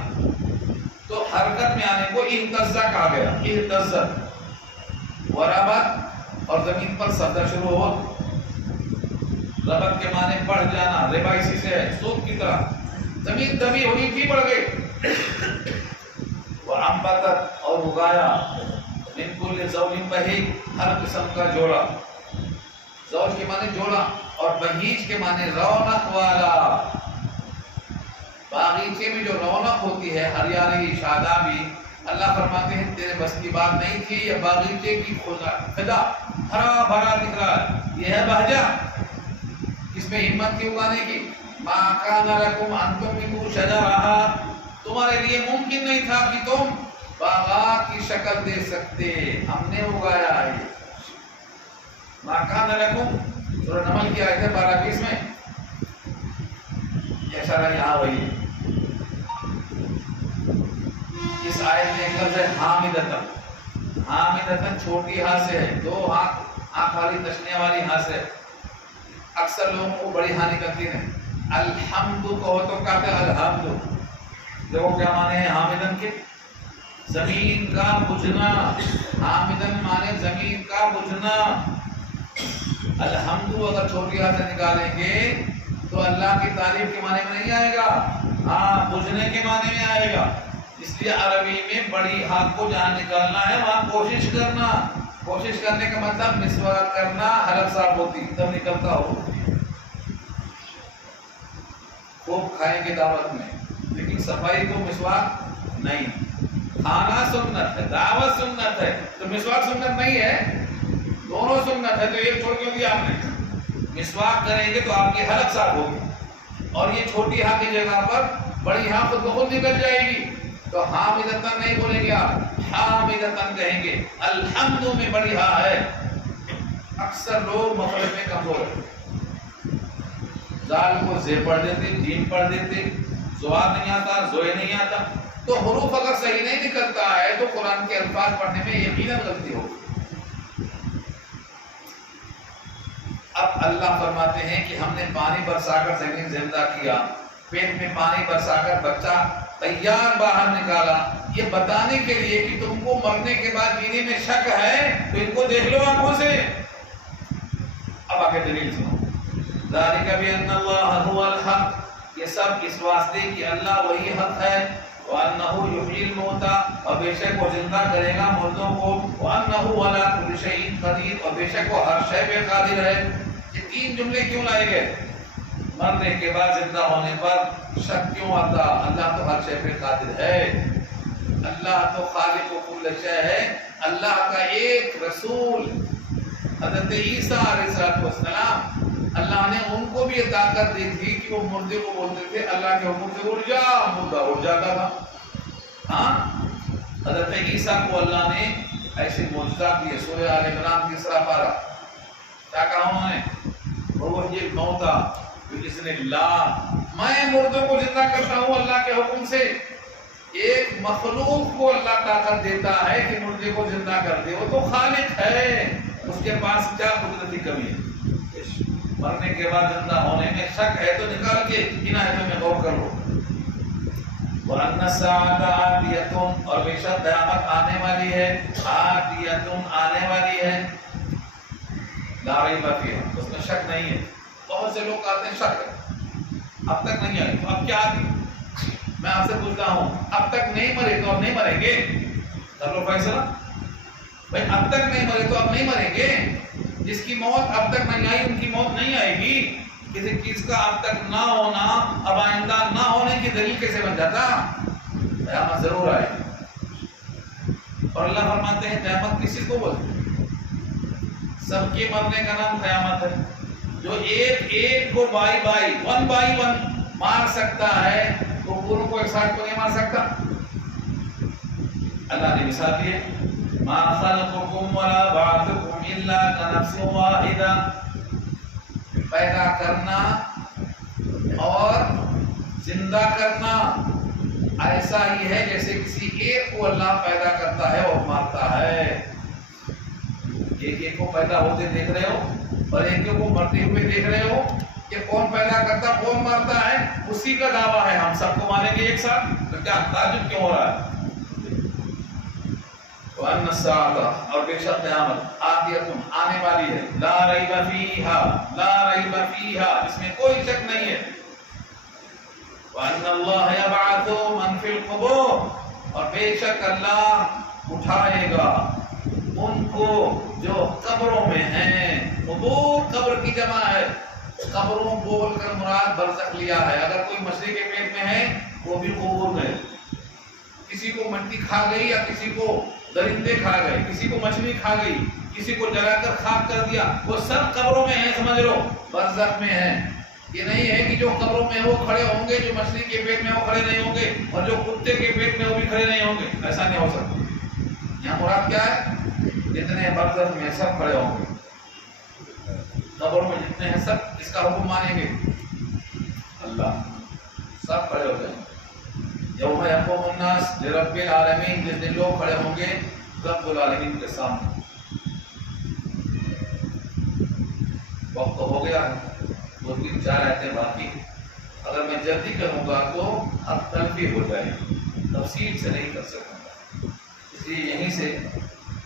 تو حرکت میں آنے کو اہتزا کہا گیا۔ اہتزت وربت، اور زمین پر سبزہ شروع ہوا۔ ربت کے معنی بڑھ جانا، ربا اسی سے ہے، سوپ کی طرح زمین دبی ہوئی تھی، بڑھ گئی۔ وَأَنبَتَتْ اور اگایا من کل زوج بہیج ہر قسم کا جوڑا. زوج کے معنی جوڑا اور بہیج کے معنی رونق والا. باغیچے میں جو رونق ہوتی ہے ہریالی شادابی، اللہ فرماتے ہیں تیرے بس کی بات نہیں تھی. یہ باغیچے کی فضا ہرا بھرا دکھ رہا ہے، یہ ہے بہجہ. اس میں ہمت کی اگانے کی. ما کان لکم ان تنبتوا شجرہا، تمہارے لیے ممکن نہیں تھا کہ تم باغات کی شکل دے سکتے، ہم نے اگایا ہے. ما کان لکم، سورہ نمل کی آیت ہے 12-20 میں یہ اشارہ یہاں وہی ہے. اس آیت میں ایک لفظ ہے حامدتن. حامدتن چھوٹی ہاں سے ہے، دو آنکھ والی تشنیہ والی ہاں سے. اکثر لوگوں کو بڑی ہاں نکلتی ہے. الحمد کہو تو کہتے ہیں الحمد. دیکھو کیا معنی ہے حامدن کے؟ زمین کا بجھنا. حامدن معنی زمین کا بجھنا. الحمد اگر چھوٹی ہاں سے نکالیں گے تو اللہ کی تعریف کے معنی میں نہیں آئے گا، ہاں بجھنے کے معنی میں آئے گا. اس لیے عربی میں بڑی ہاتھ کو جہاں نکالنا ہے وہاں کوشش کرنا. کوشش کرنے کا مطلب مسواک کرنا، حلق صاف ہوتی تب نکلتا ہو. خوب کھائیں گے دعوت میں، لیکن صفائی کو مسواک نہیں. کھانا سنت ہے، دعوت سنت ہے، تو مسواک سنت نہیں ہے. دونوں سنت ہے، تو ایک چھوڑ کیوں دیا آپ نے؟ مسواک کریں گے تو آپ کی حلق صاف ہوگی، اور یہ چھوٹی ہاں کی جگہ پر بڑی ہاں خود بخود نکل جائے گی. تو حامدتن نہیں بولیں گے آپ، حامدتن کہیں گے. الحمد میں بڑی ہاں ہے. اکثر لوگ مغرب میں کمزور ہیں، زال کو زے پڑھ دیتے، جیم پڑھ دیتے، زواد نہیں آتا، زوئے نہیں آتا. تو حروف اگر صحیح نہیں نکلتا ہے تو قرآن کے الفاظ پڑھنے میں یقیناً غلطی ہوگی. اب اللہ فرماتے ہیں کہ ہم نے پانی برسا کر زمین زندہ کیا، پیٹ میں پانی برسا کر بچہ تیار باہر نکالا، یہ بتانے کے لیے کہ تم کو مرنے کے بعد جینے میں شک ہے تو ان کو دیکھ لو آنکھوں سے. اب آگے دلیل سنو. ذالک بأن اللہ هو الحق، یہ سب اس واسطے کہ اللہ وہی حق ہے. وأنه يحيي الموتى، اور بے شک وہ زندہ کرے گا مردوں کو. وأنه على كل شيء قدير، اور بے شک وہ ہر شے پہ قادر ہے. یہ تین جملے کیوں لائے گئے؟ مرنے کے بعد زندہ ہونے پر شک کیوں آتا؟ اللہ تو ہر شے پہ قادر ہے. اللہ تو خالق و کل شے ہے. اللہ کا ایک رسول حضرت عیسیٰ علیہ السلام، اللہ نے ان کو بھی یہ طاقت دی تھی کہ وہ مردے کو بولتے تھے اللہ کے حکم سے اٹھ جا، مردہ اٹھ جاتا تھا. ہاں حضرت عیسیٰ کو اللہ نے ایسے معجزہ دیے. سورہ آل عمران 3 پارہ کیا کہا انہوں نے؟ وَوَحْيِ الْمَوْتَى بِإِذْنِ اللَّهِ، میں مردوں کو زندہ کرتا ہوں اللہ کے حکم سے. ایک مخلوق کو اللہ طاقت دیتا ہے کہ مردے کو زندہ کر دے، وہ تو خالق ہے، اس کے پاس کیا قدرتی کمی ہے؟ مرنے کے بعد زندہ ہونے میں شک ہے تو نکال کے ان آیتوں میں غور کرو. وَأَنَّ السَّاعَةَ آتِيَةٌ، اور بے شک قیامت آنے والی ہے. آتِيَةٌ آنے والی ہے. لا ریب فیہا، اس میں شک نہیں ہے. بہت سے لوگ کہتے ہیں شک ہے، اب تک نہیں آئی تو اب کیا آتی؟ میں آپ سے پوچھتا ہوں، اب تک نہیں مرے تو اب نہیں مریں گے؟ کر لو فیصلہ بھائی. اب تک نہیں مرے تو اب نہیں مریں گے. جس کی موت اب تک نہیں آئی ان کی موت نہیں آئے گی. کسی چیز کا اب تک نہ ہونا اب آئندہ نہ ہونے کی دلیل کیسے بن جاتا؟ قیامت ضرور آئے. اور اللہ فرماتے ہیں قیامت کسی کو بولتے ہیں؟ سب کے مرنے کا نام قیامت ہے. جو ایک ایک کو ون بائی ون مار سکتا ہے تو پوروں کو ایک ساتھ کو نہیں مار سکتا. اللہ نے مثال دی ہے، ما خلقكم ولا بعثكم الا كنفس واحدہ. پیدا کرنا اور زندہ کرنا ایسا ہی ہے جیسے کسی ایک کو اللہ پیدا کرتا ہے اور مارتا ہے. ایک ایک کو پیدا ہوتے دیکھ رہے ہو اور ایک ایک کو مرتے ہوئے دیکھ رہے ہو. کہ کون پیدا کرتا کون مارتا ہے اسی کا دعویٰ ہے. ہم سب کو مانیں گے ایک ساتھ تو کیا تعجب کیوں ہو رہا ہے؟ وَأَنَّ السَّاعَةَ، اور بے شک قیامت آتیۃ آنے والی ہے. لا ریب فیہا، لا ریب فیہا، اس میں کوئی شک نہیں ہے. وَأَنَّ اللَّهَ يَبْعَثُ مَنْ فِي الْقُبُورِ، اور بے شک اللہ اٹھائے گا ان کو جو قبروں میں ہیں. قبور قبر کی جمع ہے. قبروں بول کر مراد برزخ لیا ہے. اگر کوئی مچھلی کے پیٹ میں ہے وہ بھی قبور میں. کسی کو مٹی کھا گئی یا کسی کو درندے کھا گئے, کسی کو مچھلی کھا گئی, کسی کو جلا کر خاک کر دیا, وہ سب قبروں میں ہیں, سمجھ لو برزخ میں ہیں. یہ نہیں ہے کہ جو قبروں میں وہ کھڑے ہوں گے, جو مچھلی کے پیٹ میں وہ کھڑے نہیں ہوں گے, اور جو کتے کے پیٹ میں وہ بھی کھڑے نہیں ہوں گے. ایسا نہیں ہو سکتا. یہاں مراد کیا ہے؟ جتنے برزخ میں سب کھڑے ہوں گے, قبروں میں جتنے ہیں سب اس کا حکم مانیں گے. اللہ سب کھڑے ہو جائیں گے. یوم یقوم الناس لرب العالمین, جس دن لوگ کھڑے ہوں گے رب العالمین کے سامنے. وقت ہو گیا ہے, 2-3-4 آیتیں باقی. اگر میں جلدی کروں گا تو اب تلفی ہو جائے گی, تفصیل سے نہیں کر سکوں گا. اس لیے یہیں سے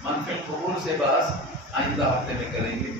منفی قبول سے بحث آئندہ ہفتے میں کریں گے.